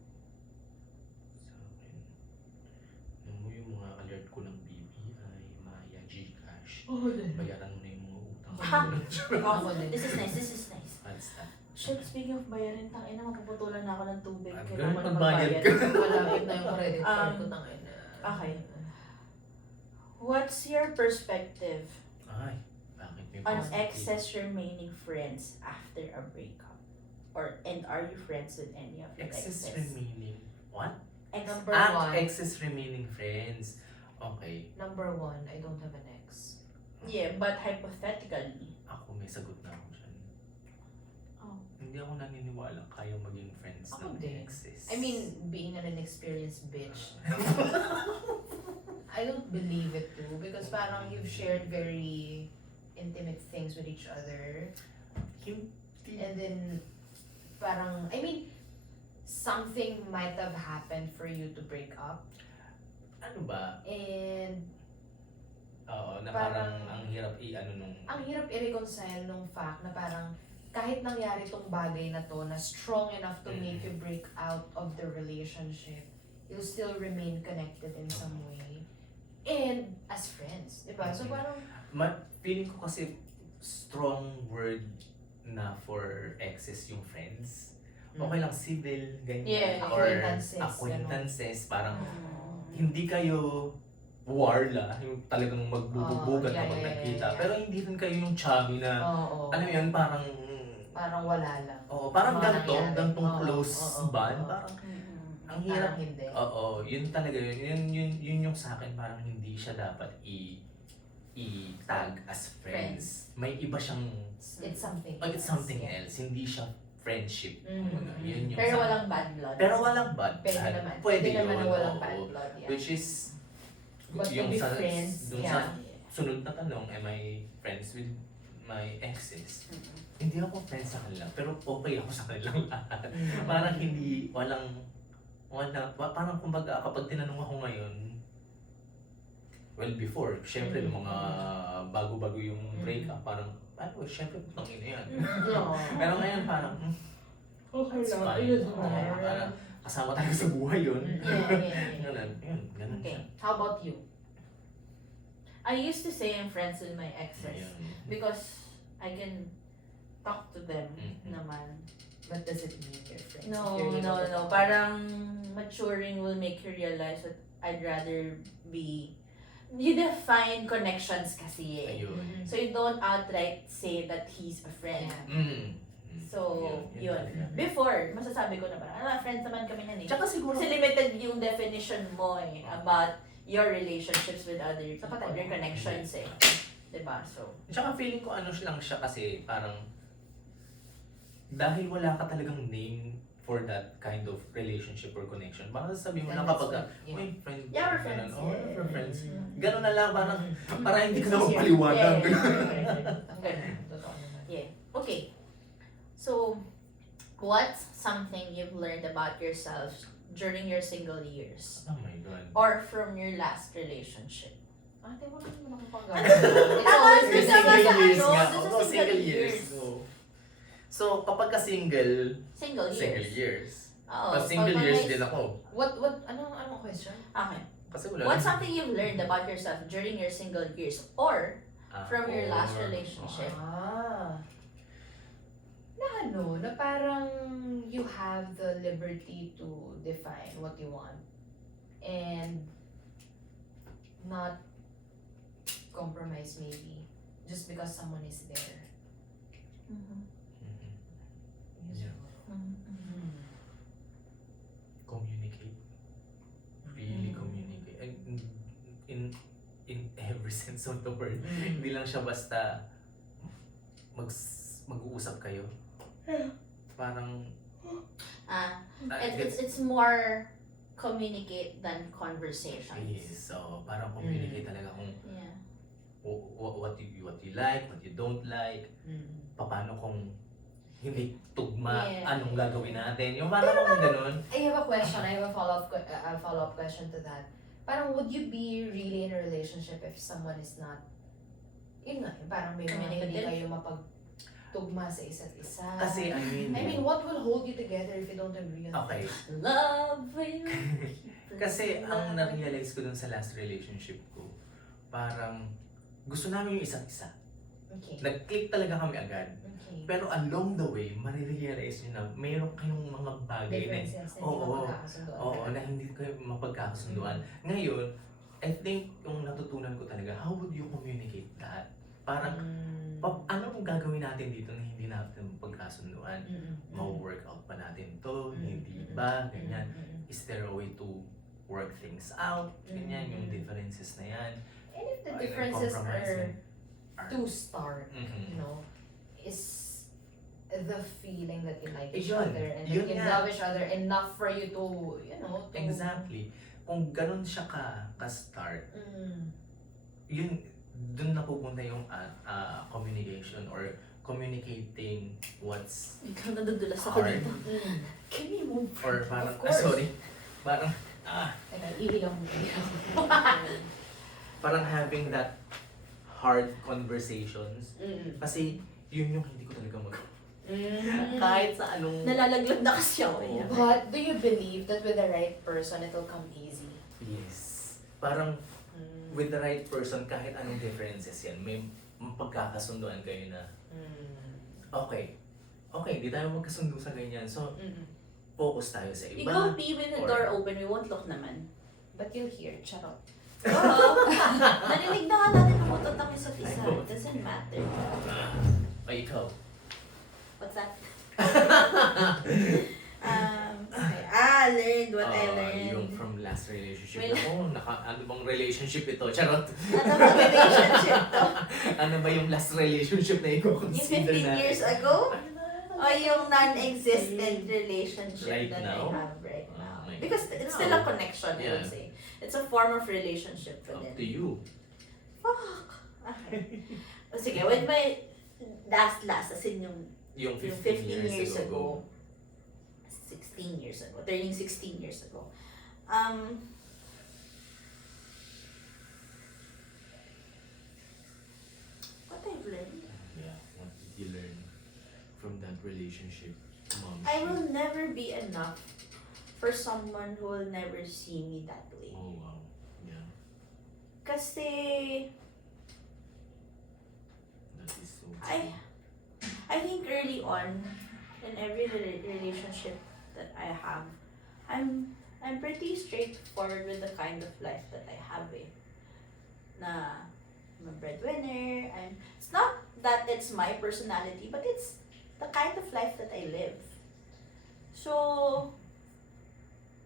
Sa akin. Yung mga alert ko ng BPI, Maya, Gcash. Oh, din. Bayaran mo na yung mga utang. Ha? Ako din. This is nice. That's that. Shit, speaking of bayarin, tangina, mapuputulan na ako ng tubig. Ah, Kailangan ganun ko magbayad magbayad. ka. Malapit na yung credit card ko, tangin na. Okay. What's your perspective Ay, bakit may on positive? excess remaining friends after a breakup? And are you friends with any of your Excess exes? remaining. What? Number Ah, one. excess remaining friends. Okay. Number one, I don't have an ex. Yeah, but hypothetically. Ako, may sagot na ako dyan. Oh. Hindi ako naniniwala kaya maging friends Ako ng din. exes. I mean, being an inexperienced bitch, I don't believe it too. Because parang you've shared very intimate things with each other. And then, parang, I mean, something might have happened for you to break up. Ano ba? And Oo, na Parang- parang ang hirap i-ano nung... ang hirap i-reconcile nung fact na parang kahit nangyari tong bagay na to na strong enough to make you break out of the relationship, you'll still remain connected in some way. And as friends, di ba? So parang, Feeling ko kasi strong word na for exes yung friends. Okay lang, civil, ganyan. Yeah. Or Acquaintances, acquaintances. Parang Mm. hindi kayo warla, yung talagang magbububugan yeah, kapag yeah, nagkita. yeah, yeah. Pero hindi rin kayo yung chubby na, oo. ano yun, parang... Parang wala lang. Parang Mga gantong nangyari. Oo, close oo, bond. oo. Parang Mm-mm. ang hirap. Parang hindi. Oo, yun talaga yun. Yun yung sa akin, parang hindi siya dapat i-tag as friends. May iba siyang, It's something it's something yeah. else. Hindi siya friendship. Mhm. Yun yung Pero sa- walang bad blood. Pero walang bad. Pwede blood. naman. Pwede naman yun, na walang oo. bad blood. Yeah. Which is, But to yung be sa, friends, dun yeah. sa sunod na tanong, am I friends with my exes? Mm-mm. Hindi ako friends sa kanila, pero okay ako sa kanilang lahat. Mhm. Parang hindi, parang kumbaga kapag tinanong ako ngayon, well before, syempre nung mga bago-bago yung breakup, parang, syempre putang ina yan. No. Pero ngayon parang, Okay it's lang. fine. Ayun, Oo, naman. parang kasama tayo sa buhay yun. Yeah. Ganun, ganun Okay. siya. How about you? I used to say I'm friends with my exes Ayun. because I can talk to them Mhm. naman. What does it mean you're friends? No. You're able to- Parang maturing will make you realize that I'd rather be... You define connections kasi eh. Ayun. Mhm. So you don't outright say that he's a friend. Yeah. So, yun. talaga. Before, masasabi ko na parang, friends naman kami na eh. Tsaka siguro, Kasi limited yung definition mo eh, about your relationships with other people, Sapat your connections eh. Diba? So, tsaka feeling ko ano lang siya kasi parang dahil wala ka talagang name for that kind of relationship or connection. Baka sasabihin mo lang kapag, may friend, Yeah, we're friends. ganun, Yeah. we're friends. Mhm. Ganun na lang, parang, Mhm. para hindi ka na It's easier. magpaliwanag. Ang ganun. Totoo naman. yeah. Okay. So, what's something you've learned about yourself during your single years? Oh my God. Or from your last relationship? Ate, wala naman akong Ano? paggawa. It's Tama, always kasi the tama same. sa years ano, nga. dun sa Oo, single single years. years. Oo. So, kapag ka single Single years. years. Oo. But single Pag years may- din ako. Anong question? Okay. Kasi wala What's na- something you've learned about yourself during your single years or from your last or- relationship? Na na parang you have the liberty to define what you want and not compromise maybe just because someone is there. Mhm. Mhm. Yun Yeah. siguro. Mhm. Hmm. every sense of the word. Hindi lang siya basta mag-uusap kayo. Parang It's more communicate than conversations. yes, so parang communicate talaga kung Yeah. what you like, what you don't like, paano kung hindi tugma, Yeah. anong gagawin natin. Yung parang kung ganun. I have a question. I have a follow-up question to that. Parang would you be really in a relationship if someone is not, yun nga, parang may mga hindi kayo mapagtugma sa isa't isa? Kasi I mean, what will hold you together if you don't agree on okay. things? Love will Kasi ang na-realize ko dun sa last relationship ko, parang gusto namin yung isa't isa. Okay. Nag-click talaga kami agad. Okay. Pero along the way, marirealize nyo na mayroon kayong mga bagay na Differences na hindi oo, mapagkakasunduan. oo, na hindi kayo mapagkakasunduan. Ngayon, I think yung natutunan ko talaga, how would you communicate that? Parang, anong gagawin natin dito na hindi natin pagkasunduan? Ma-workout pa natin to? Hindi ba? Ganyan. Is there a way to work things out? Ganyan, yung differences na yan. And if the Or differences compromising. to start, you know, is the feeling that you like each Yun. other and Yun that you nga. love each other enough for you to, you know, to... Exactly. Kung ganun siya ka-start, yun, dun napupunta yung communication or communicating what's Ikaw nadudulas ako hard. dito. Can we move? Or parang, Of course. sorry, parang, Iilang mo. parang having that hard conversations. Kasi yun yung hindi ko talaga kahit sa anong... Nalalaglag na kasi ako. Oo. But do you believe that with the right person, it'll come easy? Yes. Parang with the right person, kahit anong differences yan, may pagkakasunduan kayo na, okay, di tayo magkasundo sa ganyan. So, focus tayo sa We iba. go pee with the Or- door open, we won't look naman. But you'll hear, charot. Oo. Narinig na nga natin umutot ang isa't isa. Ay, It doesn't matter. Ay, ikaw. What's that? Okay. Learned what I learned. Yung from last relationship. Well- Ano bang relationship ito? Charot. Ano ba relationship to? Ano ba yung last relationship na Yung i-consider 15 natin? years ago? O yung non-existent relationship Right that now? I have right now? my Because God. it's still a connection, I Yeah. would say. It's a form of relationship for Up them. to you. Fuck! Okay. O sige, with my last, as in yung Yung 15 15 years ago, 16 years ago, turning 16 years ago. What I've learned? Yeah, what did you learn from that relationship, Mom? I will never be enough for someone who will never see me that way. Oh, wow. Yeah, Kasi that is so I think early on in every relationship that I have, I'm pretty straightforward with the kind of life that I have Na I'm a breadwinner. It's not that it's my personality, but it's the kind of life that I live. So,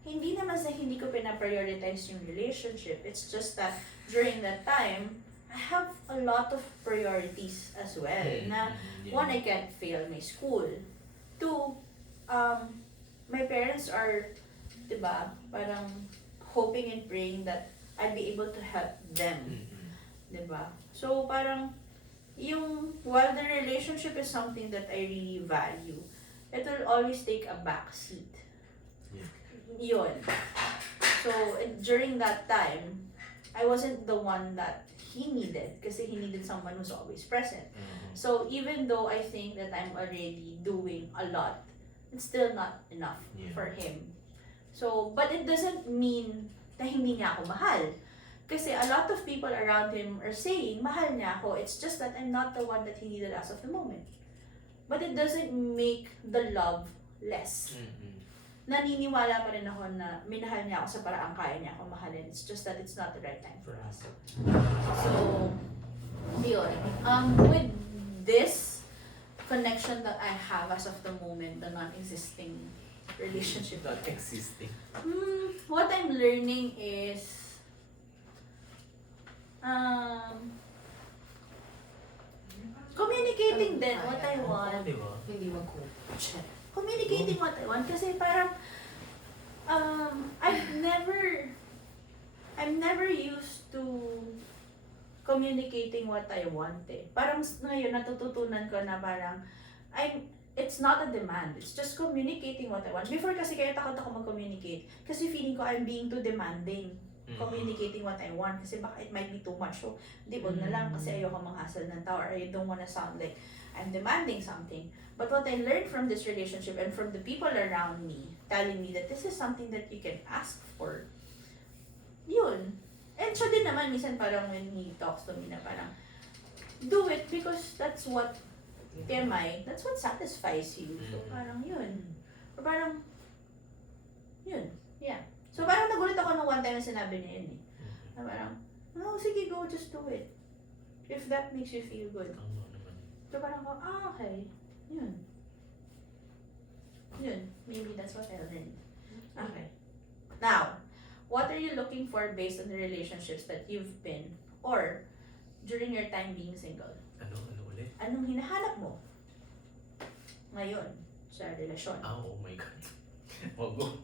hindi naman sa hindi ko pina-prioritize yung relationship. It's just that during that time, I have a lot of priorities as well. Na one, I can't fail my school. Two, my parents are, diba, parang hoping and praying that I'd be able to help them. Diba? So, parang, while the relationship is something that I really value, it will always take a back seat. Yeah. Yun. So, during that time, I wasn't the one that he needed kasi he needed someone who's always present. So, even though I think that I'm already doing a lot, it's still not enough for him. So, but it doesn't mean na hindi niya ako mahal. Kasi a lot of people around him are saying, mahal niya ako. It's just that I'm not the one that he needed as of the moment. But it doesn't make the love less. Naniniwala pa rin ako na minahal niya ako sa paraang kaya niya ako mahalin. It's just that it's not the right time for us. So, yun. With this connection that I have as of the moment, the non-existing relationship, Not existing. what I'm learning is Communicating din what I Oo, want. di ba? Hindi mag-coach. Communicating what I want kasi parang I'm never used to communicating what I want eh. Parang ngayon natututunan ko na parang it's not a demand. It's just communicating what I want. Before kasi kaya takot ako mag-communicate kasi feeling ko I'm being too demanding. Communicating what I want kasi baka it might be too much. So, di wag na lang kasi ayoko mang-hassle ng tao or I don't wanna sound like I'm demanding something. But what I learned from this relationship and from the people around me telling me that this is something that you can ask for, yun. And siya din naman, minsan parang when he talks to me na parang, do it because that's what that's what satisfies you. So parang yun. Or parang, yun. Yeah. So parang nagulat ako nung one time na sinabi niya yun eh. Na parang, no, sige, go, just do it. If that makes you feel good. Oo naman. So parang ako, okay. Yun. Yun. Maybe that's what I learned. Okay. Now, what are you looking for based on the relationships that you've been or during your time being single? Ano ulit? Anong hinahanap mo ngayon sa relasyon? Oh my God. Oh, go.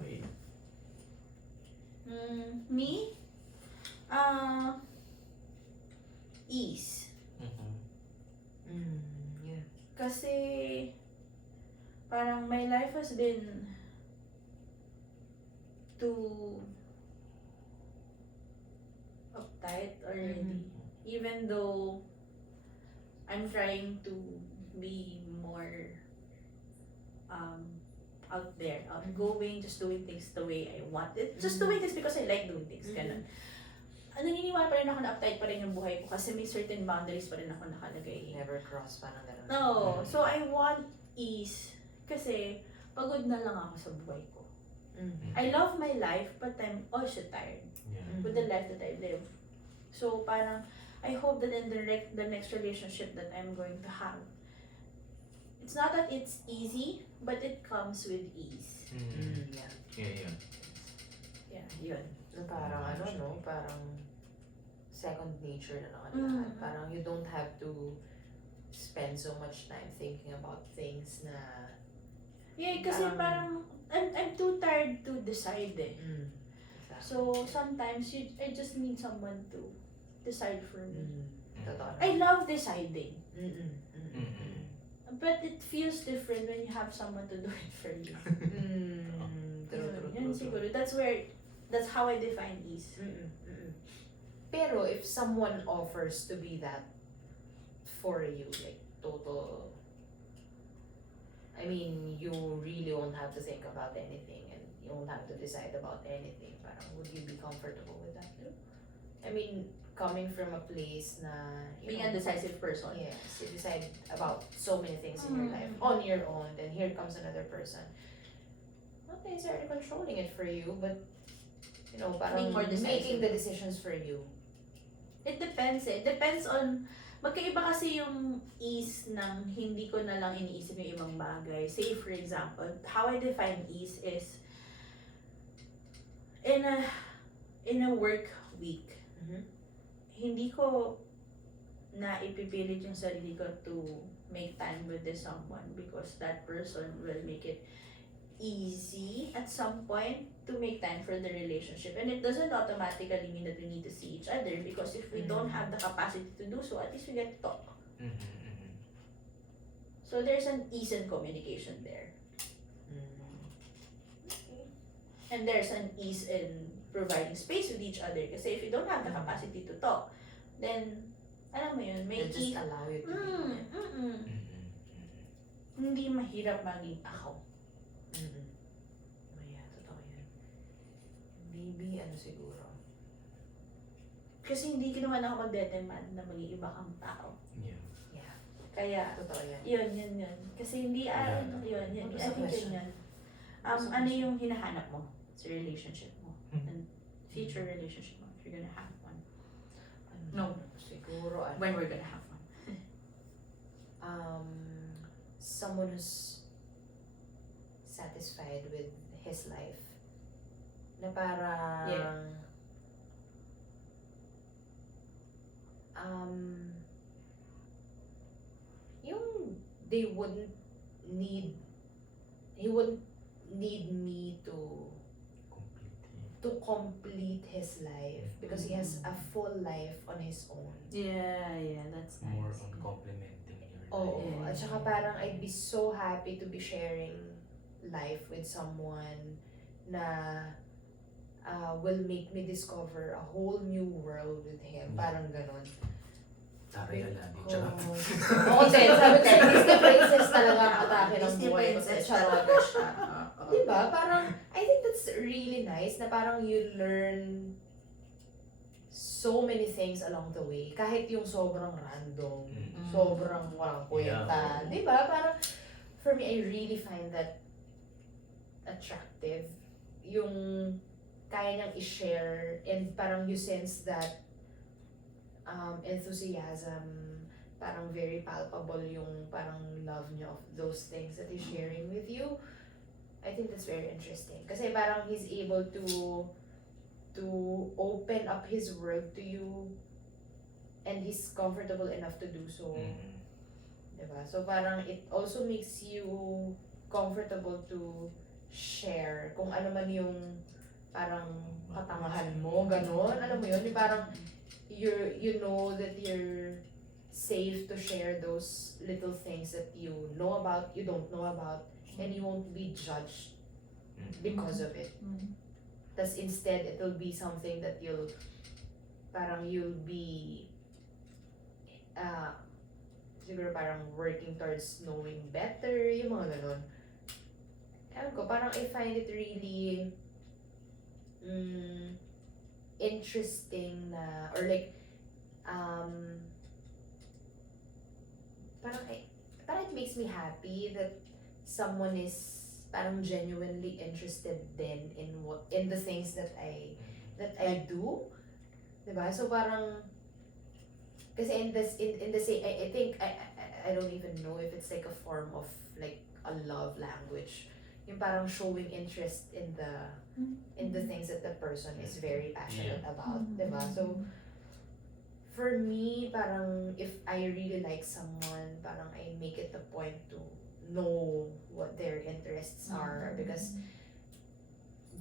Wait. Me? Ease. Yeah. Kasi parang my life has been too uptight already. Even though I'm trying to be more out there, outgoing, just doing things the way I want it. Just doing things because I like doing things. Ganun. Naniniwala pa rin ako na uptight pa rin yung buhay ko kasi may certain boundaries pa rin ako nakalagay. Never cross, parang gano'n. No. So I want ease kasi pagod na lang ako sa buhay ko. I love my life but I'm also tired Yeah. with the life that I live. So parang I hope that in the next relationship that I'm going to have, it's not that it's easy, but it comes with ease. Yeah. Yeah. Yeah, yun. So, parang parang second nature na naman lahat. Parang you don't have to spend so much time thinking about things na Yeah, kasi parang I'm too tired to decide eh. So sometimes I just need someone to decide for me. Totoo. I love deciding, Mm-mm. but it feels different when you have someone to do it for you. Yun siguro. That's how I define ease. Pero if someone offers to be that for you, like total, I mean, you really won't have to think about anything and you won't have to decide about anything. Parang would you be comfortable with that? I mean, coming from a place na Being a decisive person. yes, you decide about so many things in your life on your own, then here comes another person. Not necessarily controlling it for you, but parang Being more decisive. making the decisions for you. It depends eh. Depends on, magkaiba kasi yung ease ng hindi ko na lang iniisip yung ibang bagay. Say for example, how I define ease is in a work week. Hindi ko na ipipilit yung sarili ko to make time with this someone because that person will make it easy at some point to make time for the relationship. And it doesn't automatically mean that we need to see each other because if we don't have the capacity to do so, at least we get to talk. So there's an ease in communication there. And there's an ease in providing space with each other kasi if you don't have the capacity to talk, then alam mo yun, may They'll just allow you to be. Hindi mahirap maging ako. Yeah, totoo yan. Maybe, siguro. Kasi hindi naman ako magdedemand na maging iba kang tao. Yeah. Yeah, Kaya, totoo yan. yun. Kasi hindi, yun. I think yun. Ano yung hinahanap mo sa relationship mo? And future relationship mo, if you're gonna have one. No. Siguro, When we're gonna have one. Someone who's satisfied with his life Na parang, Yeah. yung they wouldn't need, he wouldn't need me Completely. to complete his life because he has a full life on his own. Yeah, that's nice. More on complementing your Oo. life. At saka parang I'd be so happy to be sharing life with someone na will make me discover a whole new world with him. Parang ganon. Taray Aladdin. Oo. Charot. Oo, din. Sabi ko, Disney princess talaga ang atake ng Disney buhay ko. princess Charot. talaga siya. Oo. Diba? Parang, I think that's really nice na parang you learn so many things along the way. Kahit yung sobrang random, sobrang walang kwenta. Yeah. Diba? Parang, for me, I really find that attractive. Yung kaya niyang i-share and parang you sense that enthusiasm, parang very palpable yung parang love niya of those things that he's sharing with you. I think that's very interesting. Kasi parang he's able to open up his world to you and he's comfortable enough to do so. Diba? So parang it also makes you comfortable to share kung ano man yung parang katangahan mo, ganon. Alam mo yun? Yung parang you know that you're safe to share those little things that you know about, you don't know about, and you won't be judged because of it. Tas instead, it'll be something that you'll be siguro parang working towards knowing better, yung mga ganon. Ewan ko, parang I find it really interesting na, or like, parang it makes me happy that someone is parang genuinely interested then in the things that I do. Diba? So parang, kasi in the same, I think, I don't even know if it's like a form of like a love language. Yung parang showing interest in the things that the person is very passionate about, diba? So, for me, parang if I really like someone, parang I make it a point to know what their interests are because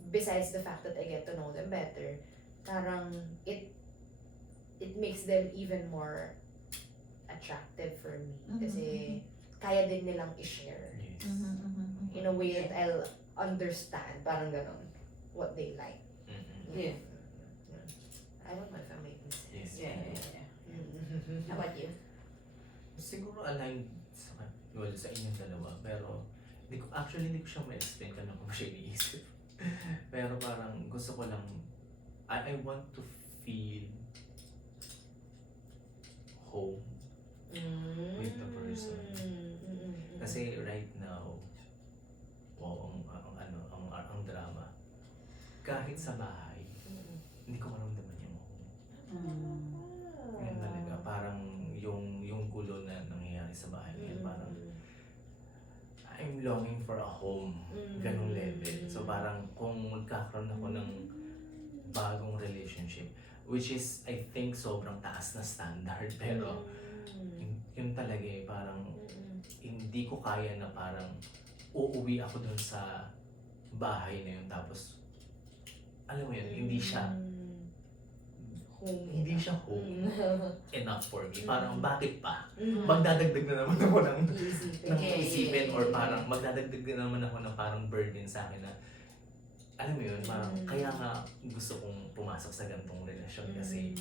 besides the fact that I get to know them better, parang it makes them even more attractive for me kasi kaya din nilang i-share Yes. in a way that I'll understand, parang ganon, what they like. Yeah. I don't know if I'm making sense. Yes. Yeah. How about you? Siguro aligned sa inyong dalawa, pero hindi ko siya ma-explain kung ano ko siya iniisip. Pero parang gusto ko lang, I want to feel home with the person. Kasi right now, ang drama, kahit sa bahay, hindi ko maramdaman yung home. Yan talaga, parang yung gulo na nangyayari sa bahay ngayon, parang I'm longing for a home, ganong level. So parang kung magkakaroon ako ng bagong relationship, which is I think sobrang taas na standard, pero yun talaga parang hindi ko kaya na parang uuwi ako dun sa bahay na yun, tapos alam mo yun, hindi siya home enough for me. Parang bakit pa? Magdadagdag na naman ako ng isipin or parang magdadagdag na naman ako ng parang burden sa akin na alam mo yun, parang kaya nga gusto kong pumasok sa ganitong relasyon kasi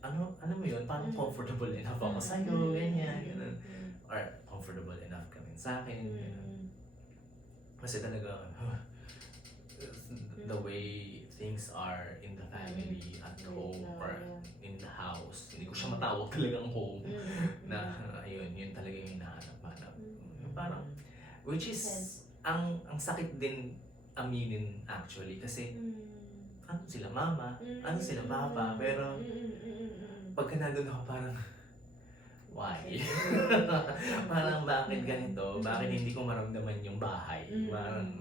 ano mo yun, parang comfortable enough ako sa'yo, ganyan. Or comfortable enough ka rin sa akin. Kasi talaga, the way things are in the family, at home, or in the house, hindi ko siya matawag talagang home, na ayun, yun talaga yung hinahanap-hanap. Parang, which is, ang sakit din aminin actually, kasi ano sila mama, ano sila papa, pero pagka nandun ako parang, why? Parang bakit ganito? Bakit hindi ko maramdaman yung bahay? Parang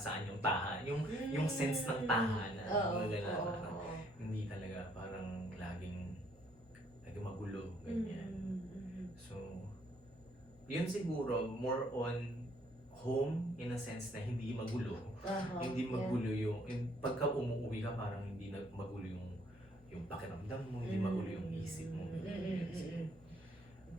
saan yung tahan? Yung sense ng tahanan. Oo, Mga ganun, oo, parang oo. hindi talaga parang laging magulo, ganyan. So, yun siguro, more on home in a sense na hindi magulo. Hindi magulo yung pagka umuwi ka parang hindi magulo yung pakiramdam mo, hindi magulo yung isip mo. Yun siguro.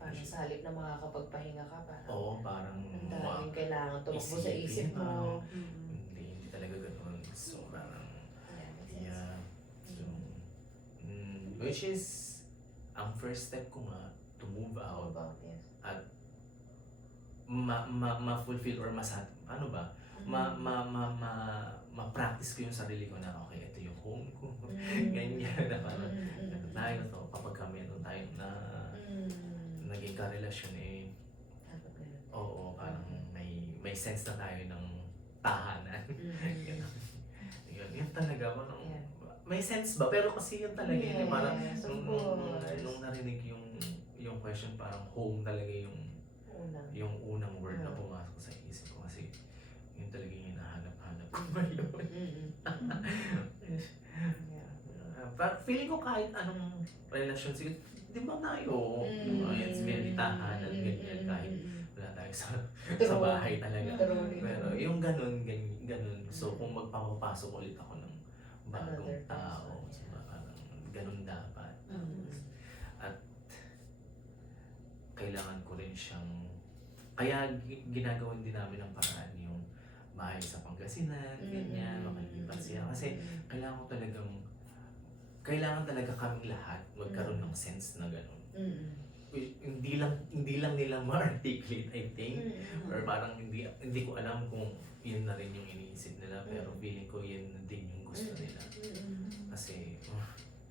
Parang sa halip na makakapagpahinga ka, parang Oo, parang ang daming kailangan tumakbo sa isip mo. Hindi talaga ganoon. So, parang, Yeah, makes sense. yeah. So, which is, ang first step ko nga, to move How out, about this? ma-fulfill or ano ba, ma-practice ko yung sarili ko na, okay, ito yung home ko. Ganyan na parang, ito tayo to, kapag kami ito tayo na naging karelasyon Dapat ganun. oo, parang may sense na tayo ng tahanan. Yun talaga, parang, Yeah. may sense ba? Pero kasi yun talaga, Yes, parang, of nung course. narinig yung question, parang home talaga yung unang word na pumasok sa isip ko kasi yun talaga yung hinahanap-hanap ko ngayon. Feeling ko kahit anong relasyon, sige, di ba tayo? It's very tahanan, ganyan, kahit wala tayo sa bahay talaga. Pero yung ganun. So kung magpapapasok ulit ako ng bagong Another tao, person, so, parang ganun dapat. At kailangan ko rin siyang, kaya ginagawan din namin ng paraan yung bahay sa Pangasinan, ganyan, makalipat siya. Kasi kailangan talaga kaming lahat magkaroon ng sense na gano'n. Hindi lang nila ma-articulate, I think. Or parang hindi ko alam kung yun na rin yung iniisip nila, pero feeling ko yun na din yung gusto nila. Kasi,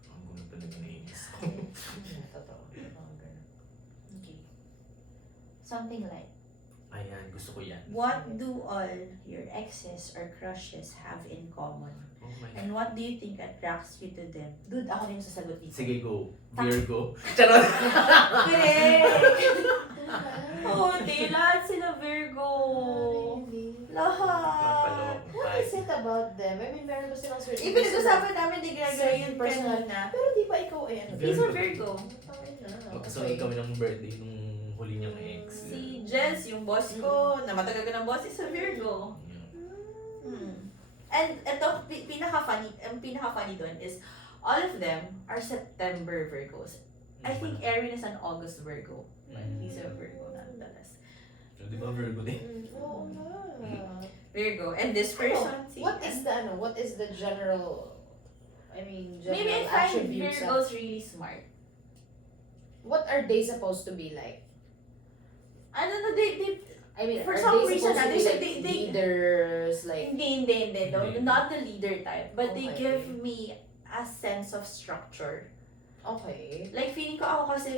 ang gulo talaga nainis ko. Totoo. Okay. Something like, Ayan, gusto ko yan. what do all your exes or crushes have in common? Oh my And what do you think attracts you to them? Dude, ako din sasagot dito. Sige, go. Virgo. Charot! Correct! Oh, di, lahat sila Virgo. Lahat. What is it about them? I mean, meron ba silang certain Ipinag-usapan namin ni Gregory yung personal kanina. Pero di ba ikaw ano? He's a Virgo. Magkasunod kami ng birthday nung huli niyang ex. Si Jess, yung boss ko, na matagal ka ng boss, is a Virgo. Yeah. And ito, ang pinaka-funny doon is, all of them are September Virgos. I think Erin is an August Virgo. He's a Virgo nonetheless. So, di ba Virgo din? Oo nga. Virgo. And this person, si... What is the general, general Maybe I find attributes Virgos really smart. What are they supposed to be like? I don't know, they I mean, For are some they reason, supposed to be they- like they- leaders, like, Hindi. No, Hindi. not the leader type. But they Okay. give me a sense of structure. okay. Like, feeling ko ako kasi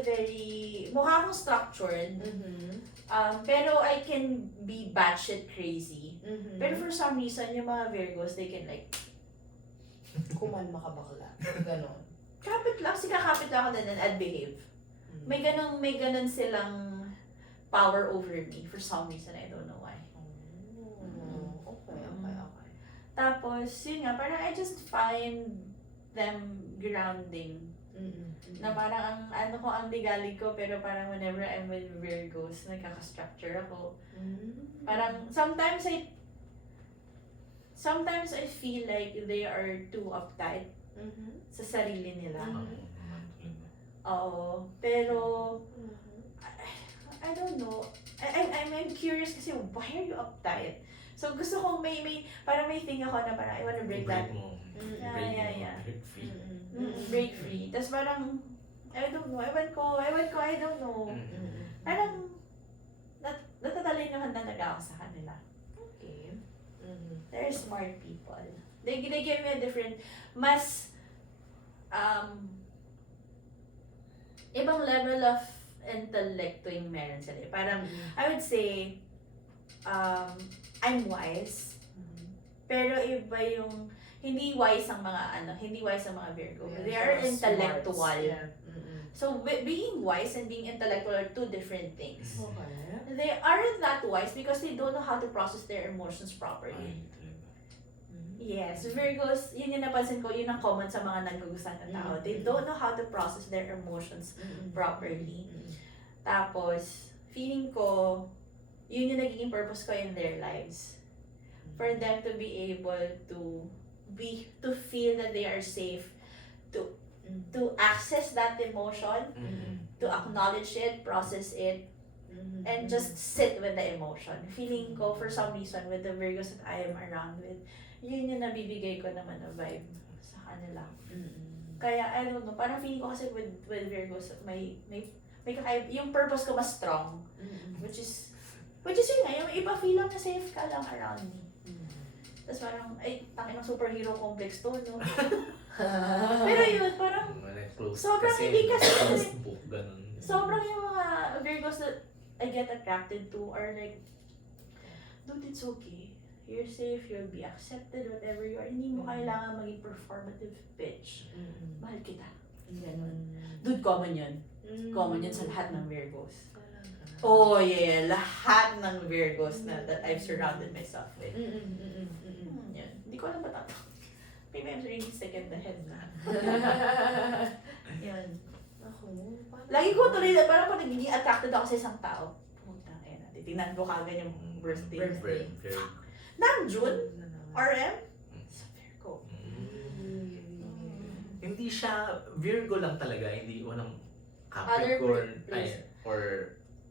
mukha akong structured. Mm-hmm. Pero I can be batshit crazy. Mm-hmm. Pero for some reason, yung mga Virgos, they can like, Kumalma ka bakla. Ganon. kapit lang ako na then I'd behave. May ganun silang power over me for some reason. I don't know why. Okay. Tapos, yun nga, parang I just find them grounding. Na parang ang ligalig ko, pero parang whenever I'm with Virgos, nagkaka-structure ako. Parang sometimes I feel like they are too uptight sa sarili nila. Oo. Pero, I don't know. I'm curious kasi, why are you uptight? So gusto kong parang may thing ako na parang I wanna break that. Yeah. Break free. Break free. Tapos parang, I don't know. I don't know. Parang, natatalinuhan na talaga ako sa kanila. Okay. They're smart people. They give me a different, mas, ibang level of intellect yung meron sila. Parang, I would say, I'm wise, pero iba yung, hindi wise ang mga Virgo. Yeah, They are so intellectual. smarts. Yeah. So, being wise and being intellectual are two different things. Okay. They aren't that wise because they don't know how to process their emotions properly. Yes, Virgos, yun yung napansin ko, yun ang common sa mga nagugustuhan ng tao. They don't know how to process their emotions properly. Tapos, feeling ko, yun yung nagiging purpose ko in their lives. For them to be able to feel that they are safe, to access that emotion, to acknowledge it, process it, and just sit with the emotion. Feeling ko, for some reason, with the Virgos that I am around with, yun yung nabibigay ko naman na vibe sa kanila. Kaya, I don't know, parang feeling ko kasi with Virgos, may kakaiba, yung purpose ko mas strong. Which is yun nga, yung iba feel lang na safe ka lang around me. Tapos parang, ay, tangin ng superhero complex to, no? Pero yun, parang, sobrang hindi kasi, closed book, ganun. sobrang yung mga Virgos that I get attracted to are like, dude, it's okay. You're safe, you'll be accepted, whatever you are. Hindi mo kailangan maging performative bitch. Mahal kita. Ganun. Dude, common yun. Common yun sa lahat ng Virgos. Oh yeah, lahat ng Virgos na that I've surrounded myself with. Yun. Hindi ko alam ba ito. Maybe I'm really sick in the head na. Yun. Ako, Lagi ko tuloy na parang pag nagiging attracted ako sa isang tao. Puta, ayun na. Titignan ko kagad yung birthday. Very. Nang June? RM? Sa Virgo. Hindi siya, Virgo lang talaga, hindi walang Other Capricorn, place. or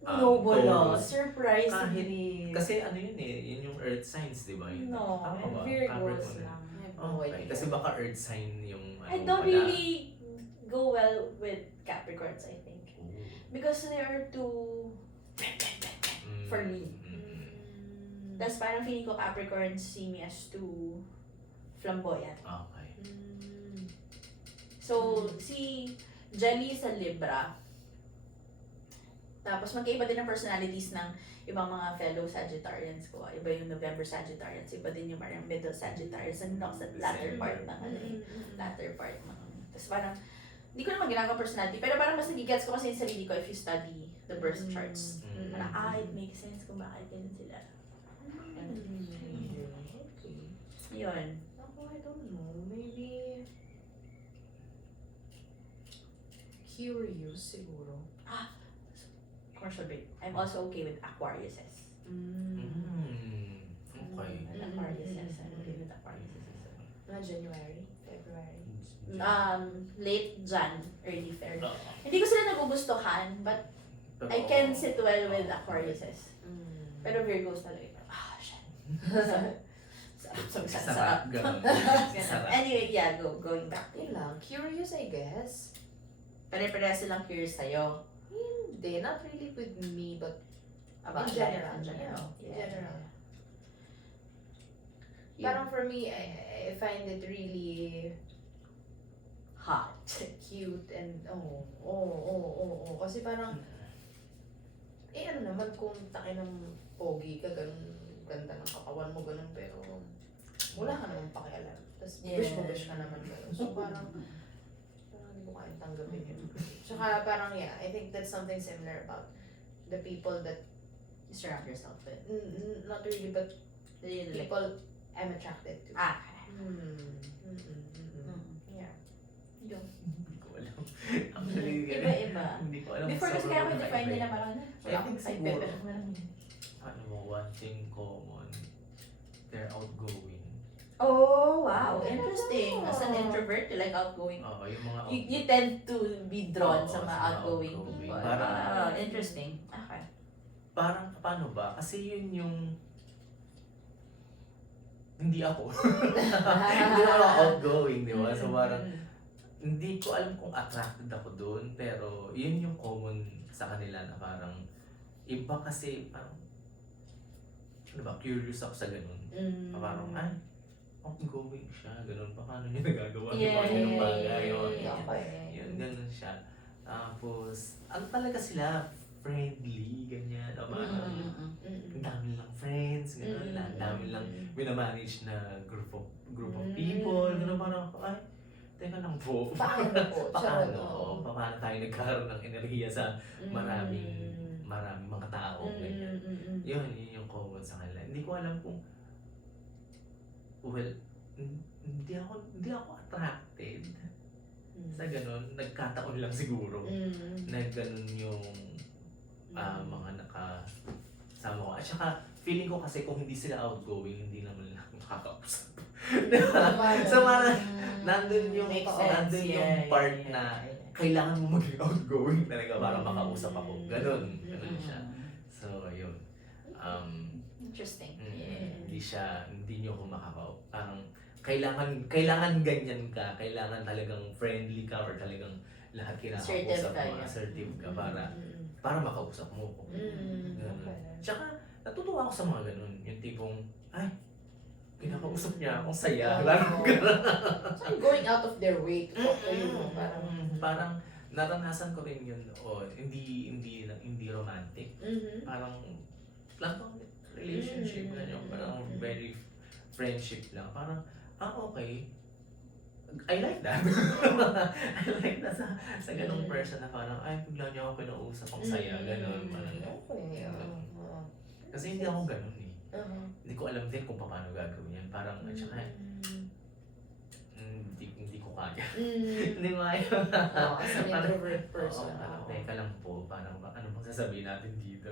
Noble. Taurus. Surprise Kahit- me. Kasi ano yun yun yung earth signs, di ba? Yun? No, Tama ba? Virgos Capricorn. lang. Okay, kasi baka earth sign yung I ano don't pala. really go well with Capricorns, I think. Oh. Because they are too... for me. Tapos parang feeling ko Capricorns see me as too flamboyant. Okay. So, si Jelly sa Libra. Tapos magkaiba din ang personalities ng ibang mga fellow Sagittarians ko. Iba yung November Sagittarians, iba din yung parang middle Sagittarians, and sa latter part ng ano eh. Latter part ng... Tapos parang, hindi ko naman ginagawa personality, pero parang mas nagigets ko kasi yung sarili ko if you study the birth charts. Parang, it makes sense kung bakit ganun sila. Yun. Ako, I don't know. Maybe curious siguro. Commercial break. I'm also okay with Aquariuses. Okay. Aquariuses. I'm okay with Aquariuses. Mga January, February. Late Jan, early Feb. Oo. Hindi ko sila nagugustuhan, but I can sit well with Aquariuses. Pero Virgos talaga. Shit. Sarap. Sarap. Ganun. Sarap. Anyway, yeah, going back. Yun lang. Curious, I guess. Pare-parehas silang curious sa'yo. Hindi, not really with me, but About in general. life, in general. In Yeah. general. Yeah. Parang for me, I find it really Hot. cute and kasi parang ano naman kung taki ng pogi ka, ganun, ganda ng katawan mo, ganun, pero wala ka naman pakialam. Tapos bubish ka naman ganun. So parang hindi ko kaya tanggapin yun. Tsaka parang I think that's something similar about the people that, You surround yourself with. not really, but Really like, people I'm attracted to. Yeah. Yun. Hindi ko alam. Actually, Iba-iba. hindi ko alam. Before kasi kaya ko define nila parang I think siguro, Marami. ano mo, one thing common, they're outgoing. Oh, wow. Interesting. As an introvert, you like outgoing. Oo, yung mga You tend to be drawn Oo, sa mga sa outgoing outgoing. people. Parang- Interesting. Okay. Parang, paano ba? Kasi yun yung, hindi ako. Hindi ako outgoing, di ba? So parang, hindi ko alam kung attracted ako doon, pero yun yung common sa kanila na parang, iba kasi, parang, ano ba, curious ako sa ganun. Parang, outgoing siya, ganun pa, paano niya nagagawa yung mga ganung bagay, yun, ganun siya. Tapos, ano talaga sila, friendly, ganyan, o parang, ang dami lang friends, gano'n, ang dami lang minamanage na group of people, gano'n, parang, teka lang po, Paano po? paano tayo nagkaroon ng enerhiya sa maraming mga tao, ganyan. Yun yung common sa kanila. Hindi ko alam kung, well, hindi ako attracted sa ganun. Nagkataon lang siguro na ganun yung mga nakasama ko. At saka, feeling ko kasi kung hindi sila outgoing, hindi naman lang makakausap. So, parang, nandun yung, Makes sense. nandun yung part na kailangan mo maging outgoing talaga para makausap ako. Ganun siya. So, yun. Interesting. Hindi niyo ako parang, kailangan ganyan ka, kailangan talagang friendly ka or talagang lahat kinakausap mo, assertive ka para makausap mo ko. Ganun. Tsaka, natutuwa ako sa mga ganun. Yung tipong, ay, kinakausap niya akong saya. So, going out of their way to talk to you. Parang, naranasan ko rin yun. Hindi romantic. Parang, platonic relationship. Ganyan. Parang very friendship lang. Parang, okay. I like that. I like that sa ganung person na parang, ay, bigla niya ako kinausap, ang saya, gano'n. Okay. Kasi hindi ako gano'n eh. Hindi ko alam din kung paano gagawin yan. Parang, at saka, hindi ko kaya. Hindi mo kaya. As an introvert person. Teka lang po, parang, ano bang sasabihin natin dito?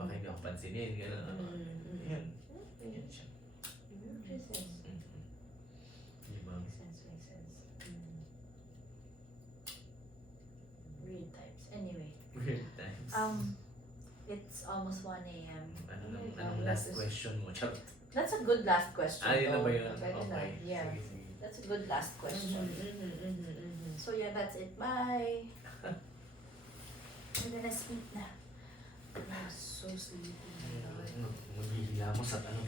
Baka hindi ako pansinin, gano'n. Yan. Yan siya. Makes sense. Diba? Makes sense. Weird types. Anyway. Weird times. It's almost 1 a.m. Anong last question mo? Charot. That's a good last question. Yun na ba yun? Pwede na. Okay. Yeah. Sige, sige. That's a good last question. So yeah, that's it. Bye. We're gonna sleep na. I'm so sleepy. Maghihila mo sa